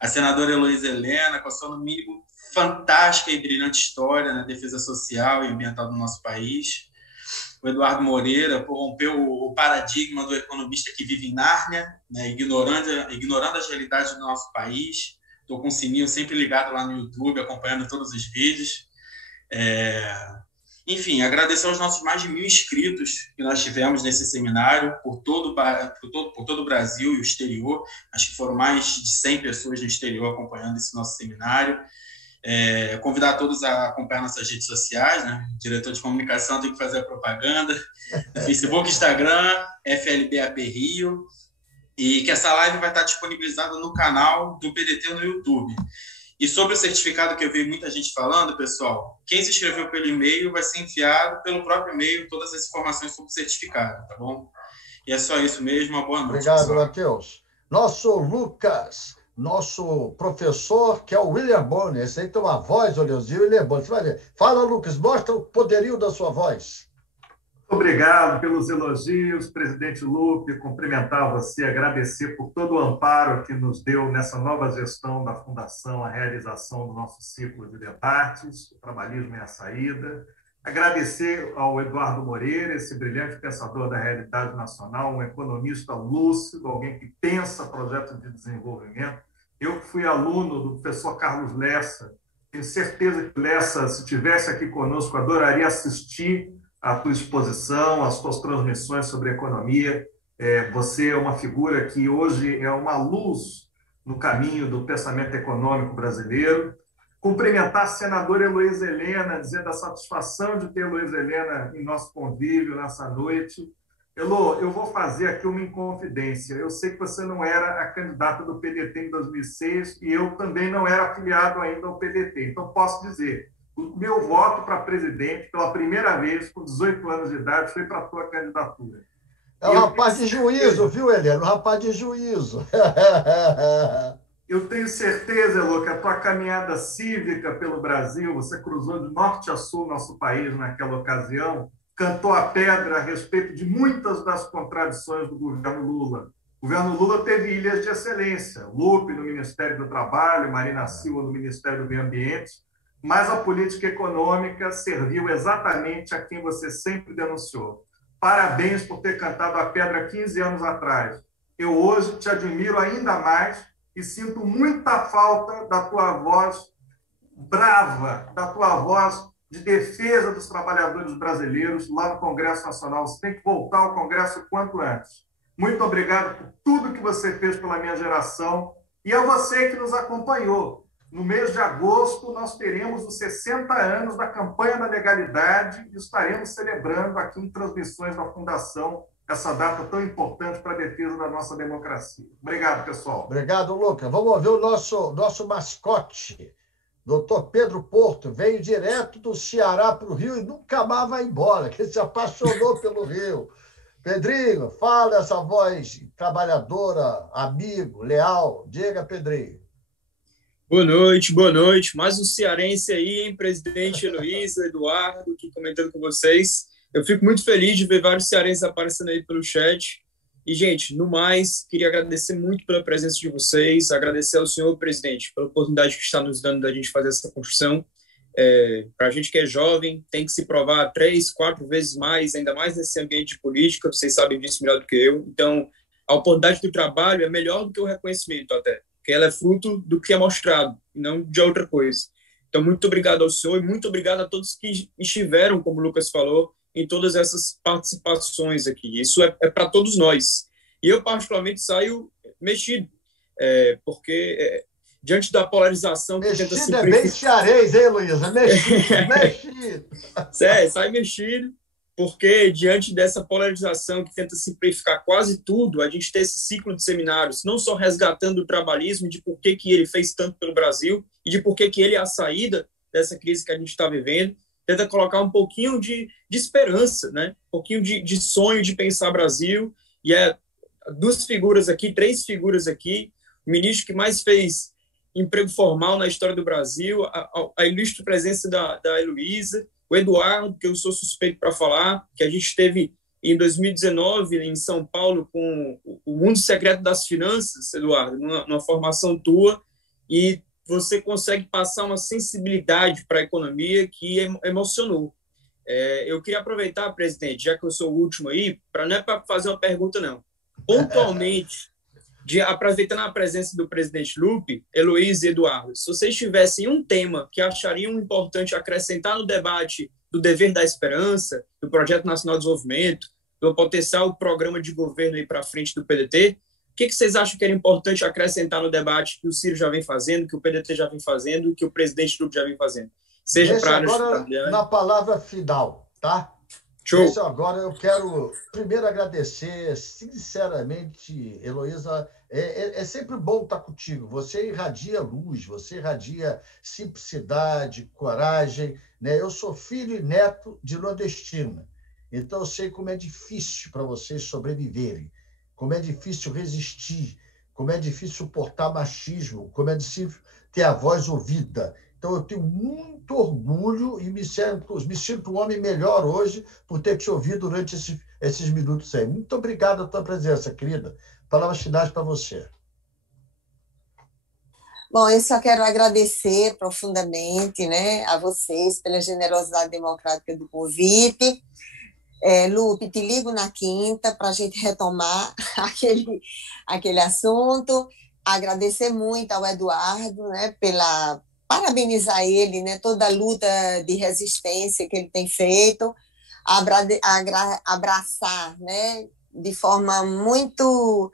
a senadora Heloísa Helena, com a sua, no mínimo, fantástica e brilhante história na defesa social e ambiental do nosso país, o Eduardo Moreira, por romper o paradigma do economista que vive em Nárnia, né, ignorando as realidades do nosso país. Estou com o sininho sempre ligado lá no YouTube, acompanhando todos os vídeos. Enfim, agradecer aos nossos mais de 1.000 inscritos que nós tivemos nesse seminário, por todo o Brasil e o exterior. Acho que foram mais de 100 pessoas no exterior acompanhando esse nosso seminário. Convidar todos a acompanhar nossas redes sociais, né? O diretor de comunicação tem que fazer a propaganda. Facebook, Instagram, FLBAP Rio. E que essa live vai estar disponibilizada no canal do PDT no YouTube. E sobre o certificado que eu vi muita gente falando, pessoal, quem se inscreveu pelo e-mail vai ser enviado pelo próprio e-mail todas as informações sobre o certificado, tá bom? E é só isso mesmo, uma boa noite. Obrigado, Matheus. Nosso Lucas, nosso professor, que é o William Bonner. Esse aí tem uma voz, olhãozinho, William Bonner. Você vai ver. Fala, Lucas, mostra o poderio da sua voz. Obrigado pelos elogios, presidente Lupe, cumprimentar você, agradecer por todo o amparo que nos deu nessa nova gestão da Fundação, a realização do nosso ciclo de debates, o trabalhismo é a saída. Agradecer ao Eduardo Moreira, esse brilhante pensador da realidade nacional, um economista lúcido, alguém que pensa projeto de desenvolvimento. Eu que fui aluno do professor Carlos Lessa, tenho certeza que Lessa, se estivesse aqui conosco, adoraria assistir a tua exposição, as tuas transmissões sobre economia. Você é uma figura que hoje é uma luz no caminho do pensamento econômico brasileiro. Cumprimentar a senadora Heloísa Helena, dizendo a satisfação de ter Heloísa Helena em nosso convívio nessa noite. Elo, eu vou fazer aqui uma inconfidência. Eu sei que você não era a candidata do PDT em 2006 e eu também não era afiliado ainda ao PDT. Então, posso dizer, o meu voto para presidente, pela primeira vez, com 18 anos de idade, foi para a tua candidatura. É um rapaz de juízo, viu, Helena? Um rapaz de juízo. Eu tenho certeza, Elô, que a tua caminhada cívica pelo Brasil, você cruzou de norte a sul nosso país naquela ocasião, cantou a pedra a respeito de muitas das contradições do governo Lula. O governo Lula teve ilhas de excelência, Lupe no Ministério do Trabalho, Marina Silva no Ministério do Meio Ambiente, mas a política econômica serviu exatamente a quem você sempre denunciou. Parabéns por ter cantado a pedra 15 anos atrás. Eu hoje te admiro ainda mais e sinto muita falta da tua voz brava, da tua voz de defesa dos trabalhadores brasileiros lá no Congresso Nacional. Você tem que voltar ao Congresso o quanto antes. Muito obrigado por tudo que você fez pela minha geração e a você que nos acompanhou. No mês de agosto, nós teremos os 60 anos da campanha da legalidade e estaremos celebrando aqui em transmissões da Fundação essa data tão importante para a defesa da nossa democracia. Obrigado, pessoal. Obrigado, Lucas. Vamos ouvir o nosso mascote, doutor Pedro Porto. Veio direto do Ceará para o Rio e nunca mais vai embora, que ele se apaixonou pelo Rio. Pedrinho, fala essa voz trabalhadora, amigo, leal. Diga, Pedrinho. Boa noite. Mais um cearense aí, hein? Presidente Heloísa, Eduardo, aqui comentando com vocês. Eu fico muito feliz de ver vários cearenses aparecendo aí pelo chat. E, gente, no mais, queria agradecer muito pela presença de vocês, agradecer ao senhor presidente pela oportunidade que está nos dando da gente fazer essa construção. Para a gente que é jovem, tem que se provar 3, 4 vezes mais, ainda mais nesse ambiente de política, vocês sabem disso melhor do que eu. Então, a oportunidade do trabalho é melhor do que o reconhecimento até, porque ela é fruto do que é mostrado, e não de outra coisa. Então, muito obrigado ao senhor e muito obrigado a todos que estiveram, como o Lucas falou, em todas essas participações aqui. Isso é para todos nós. E eu, particularmente, saio mexido, porque diante da polarização que tenta simplificar... é bem cearês, hein, Luísa? Mexido. Sai mexido, porque diante dessa polarização que tenta simplificar quase tudo, a gente tem esse ciclo de seminários, não só resgatando o trabalhismo, de por que ele fez tanto pelo Brasil e de por que ele é a saída dessa crise que a gente está vivendo, tenta colocar um pouquinho de esperança, né? Um pouquinho de sonho de pensar Brasil. E 3 figuras aqui, o ministro que mais fez emprego formal na história do Brasil, a ilustre presença da Heloísa, o Eduardo, que eu sou suspeito para falar, que a gente esteve em 2019 em São Paulo com o Mundo Secreto das Finanças, Eduardo, numa formação tua, e você consegue passar uma sensibilidade para a economia que emocionou. Eu queria aproveitar, presidente, já que eu sou o último aí, não é para fazer uma pergunta, não. Pontualmente, aproveitando a presença do presidente Lupe, Heloísa e Eduardo, se vocês tivessem um tema que achariam importante acrescentar no debate do dever da esperança, do Projeto Nacional de Desenvolvimento, do potencial programa de governo aí para frente do PDT, o que vocês acham que era importante acrescentar no debate que o Ciro já vem fazendo, que o PDT já vem fazendo e que o presidente Lupe já vem fazendo? Seja para agora na palavra final, tá? Show. Agora eu quero primeiro agradecer, sinceramente, Heloísa, é sempre bom estar contigo. Você irradia luz, você irradia simplicidade, coragem, né? Eu sou filho e neto de nordestina, então eu sei como é difícil para vocês sobreviverem, como é difícil resistir, como é difícil suportar machismo, como é difícil ter a voz ouvida. Então, eu tenho muito orgulho e me sinto um homem melhor hoje por ter te ouvido durante esses minutos aí. Muito obrigado pela tua presença, querida. Palavras finais para você. Bom, eu só quero agradecer profundamente, né, a vocês pela generosidade democrática do convite. Lupe, te ligo na quinta para a gente retomar aquele assunto. Agradecer muito ao Eduardo, né, parabenizar ele, né, toda a luta de resistência que ele tem feito, abraçar, né, de forma muito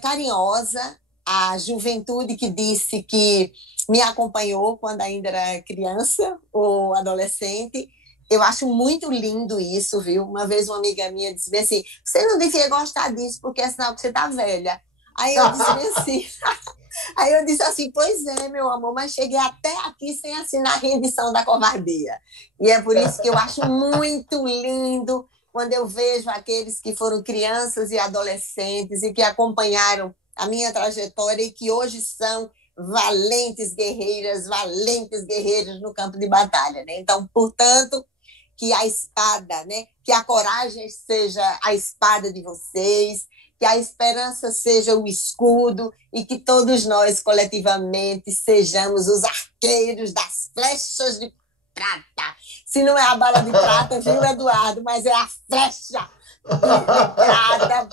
carinhosa a juventude que disse que me acompanhou quando ainda era criança ou adolescente. Eu acho muito lindo isso, viu? Uma vez uma amiga minha disse assim, você não devia gostar disso, porque é sinal que você está velha. Aí eu disse assim, pois é, meu amor, mas cheguei até aqui sem assinar a rendição da covardia. E é por isso que eu acho muito lindo quando eu vejo aqueles que foram crianças e adolescentes e que acompanharam a minha trajetória e que hoje são valentes guerreiros no campo de batalha, né? Então, portanto, que a espada, né? Que a coragem seja a espada de vocês, que a esperança seja o escudo e que todos nós, coletivamente, sejamos os arqueiros das flechas de prata. Se não é a bala de prata, viu, Eduardo? Mas é a flecha de prata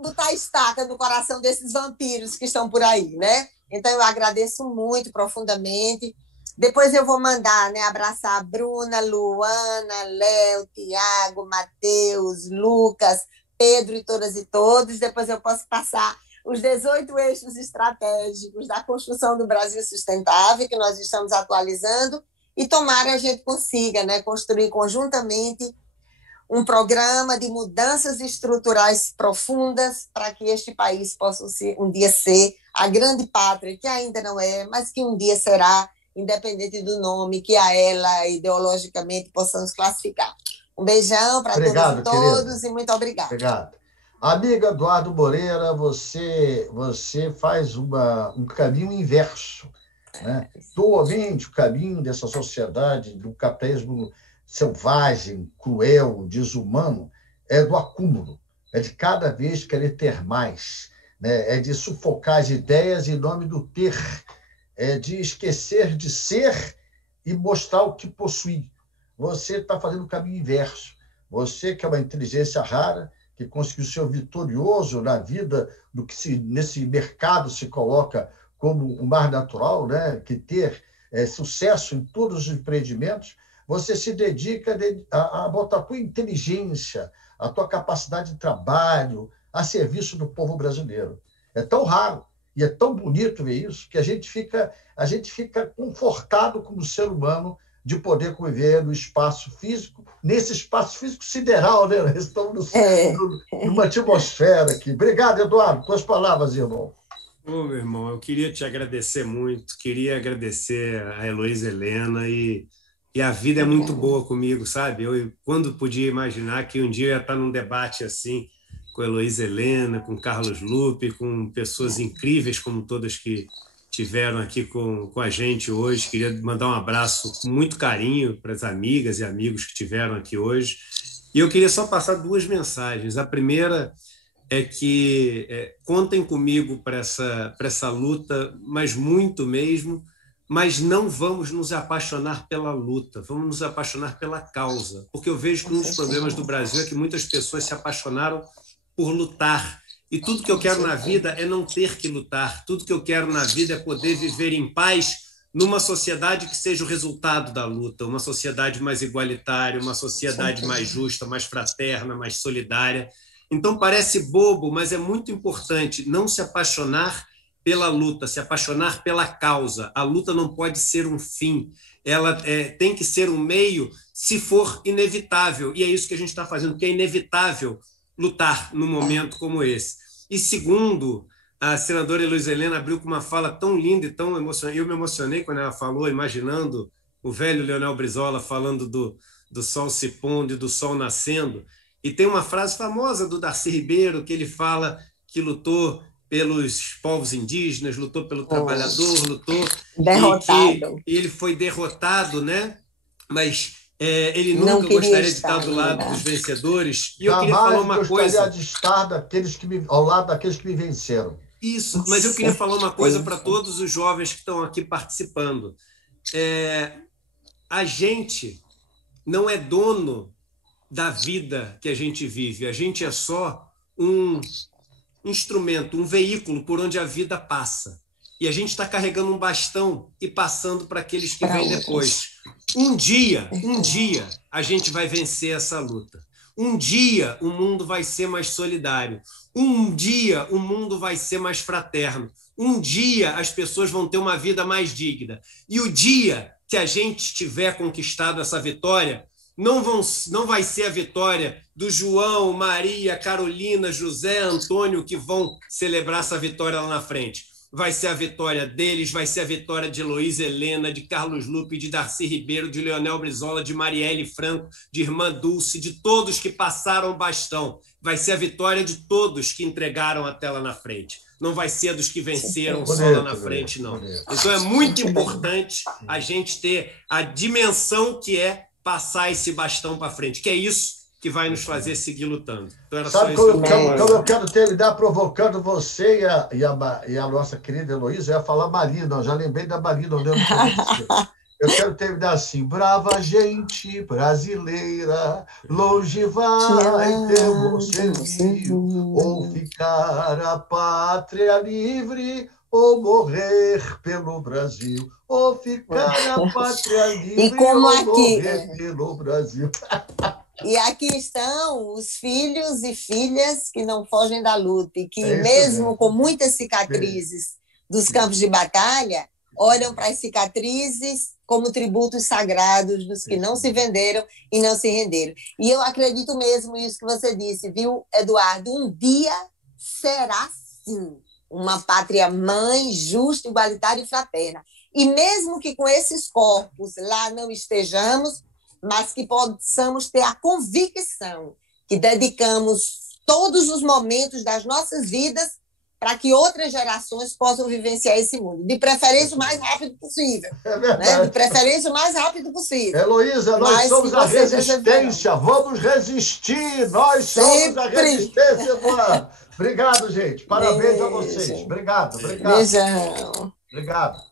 botar estaca no coração desses vampiros que estão por aí, né? Então, eu agradeço muito, profundamente. Depois eu vou mandar, né, abraçar a Bruna, Luana, Léo, Tiago, Matheus, Lucas, Pedro e todas e todos. Depois eu posso passar os 18 eixos estratégicos da construção do Brasil sustentável, que nós estamos atualizando, e tomara a gente consiga, né, construir conjuntamente um programa de mudanças estruturais profundas para que este país possa um dia ser a grande pátria, que ainda não é, mas que um dia será, independente do nome que a ela ideologicamente possamos classificar. Um beijão para todos e muito obrigada. Obrigado. Amiga Eduardo Moreira, você faz um caminho inverso, né? Totalmente o caminho dessa sociedade, do capitalismo selvagem, cruel, desumano, é do acúmulo, é de cada vez querer ter mais, né? É de sufocar as ideias em nome do ter, é de esquecer de ser e mostrar o que possui. Você está fazendo o caminho inverso. Você, que é uma inteligência rara, que conseguiu ser vitorioso na vida do que nesse mercado se coloca como o mais natural, né? Que ter sucesso em todos os empreendimentos, você se dedica a botar a tua inteligência, a tua capacidade de trabalho a serviço do povo brasileiro. É tão raro e é tão bonito ver isso que a gente fica confortado como ser humano de poder conviver no espaço físico, nesse espaço físico sideral, né? Estamos numa atmosfera aqui. Obrigado, Eduardo. Tuas palavras, irmão. Ô, meu irmão, eu queria te agradecer muito, queria agradecer a Heloísa Helena e a vida é muito boa comigo, sabe? Eu, quando podia imaginar que um dia eu ia estar num debate assim, com a Heloísa Helena, com Carlos Lupe, com pessoas incríveis como todas que tiveram aqui com a gente hoje. Queria mandar um abraço com muito carinho para as amigas e amigos que tiveram aqui hoje. E eu queria só passar duas mensagens. A primeira é que contem comigo para essa luta, mas muito mesmo, mas não vamos nos apaixonar pela luta, vamos nos apaixonar pela causa. Porque eu vejo que um dos problemas do Brasil é que muitas pessoas se apaixonaram por lutar. E tudo que eu quero na vida é não ter que lutar. Tudo que eu quero na vida é poder viver em paz numa sociedade que seja o resultado da luta, uma sociedade mais igualitária, uma sociedade mais justa, mais fraterna, mais solidária. Então, parece bobo, mas é muito importante não se apaixonar pela luta, se apaixonar pela causa. A luta não pode ser um fim, ela tem que ser um meio se for inevitável. E é isso que a gente está fazendo, porque é inevitável lutar num momento como esse. E segundo, a senadora Heloísa Helena abriu com uma fala tão linda e tão emocionante. Eu me emocionei quando ela falou, imaginando o velho Leonel Brizola falando do sol se pondo e do sol nascendo. E tem uma frase famosa do Darcy Ribeiro, que ele fala que lutou pelos povos indígenas, lutou pelo trabalhador, lutou... Derrotado. E ele foi derrotado, né? Mas... ele nunca gostaria de estar do lado dos vencedores. E eu queria falar uma coisa. De estar ao lado daqueles que me venceram. Isso, mas eu queria falar uma coisa para todos os jovens que estão aqui participando. A gente não é dono da vida que a gente vive. A gente é só um instrumento, um veículo por onde a vida passa. E a gente está carregando um bastão e passando para aqueles que vêm depois. Um dia, a gente vai vencer essa luta. Um dia, o mundo vai ser mais solidário. Um dia, o mundo vai ser mais fraterno. Um dia, as pessoas vão ter uma vida mais digna. E o dia que a gente tiver conquistado essa vitória, não vai ser a vitória do João, Maria, Carolina, José, Antônio, que vão celebrar essa vitória lá na frente. Vai ser a vitória deles, vai ser a vitória de Heloísa Helena, de Carlos Lupe, de Darcy Ribeiro, de Leonel Brizola, de Marielle Franco, de Irmã Dulce, de todos que passaram o bastão. Vai ser a vitória de todos que entregaram a tela na frente. Não vai ser a dos que venceram só lá na frente, não. Então é muito importante a gente ter a dimensão que é passar esse bastão para frente, que é isso que vai nos fazer seguir lutando. Então, era sabe só isso que eu quero terminar provocando você e a nossa querida Heloísa, eu ia falar Marina, eu já lembrei da Marina olhando para você. Eu quero terminar assim. Brava gente brasileira, longe vai temo servir, ou ficar a pátria livre, ou morrer pelo Brasil. Ou ficar a pátria livre, ou morrer pelo Brasil. E aqui estão os filhos e filhas que não fogem da luta e que, mesmo com muitas cicatrizes dos campos de batalha, olham para as cicatrizes como tributos sagrados dos que não se venderam e não se renderam. E eu acredito mesmo nisso que você disse, viu, Eduardo? Um dia será, sim, uma pátria-mãe justa, igualitária e fraterna. E mesmo que com esses corpos lá não estejamos, mas que possamos ter a convicção que dedicamos todos os momentos das nossas vidas para que outras gerações possam vivenciar esse mundo. De preferência o mais rápido possível. Né? De preferência o mais rápido possível. Heloísa, nós somos a resistência. Vamos resistir. Nós somos a resistência, Eduardo. Obrigado, gente. Parabéns a vocês. Obrigado. Beijão. Obrigado.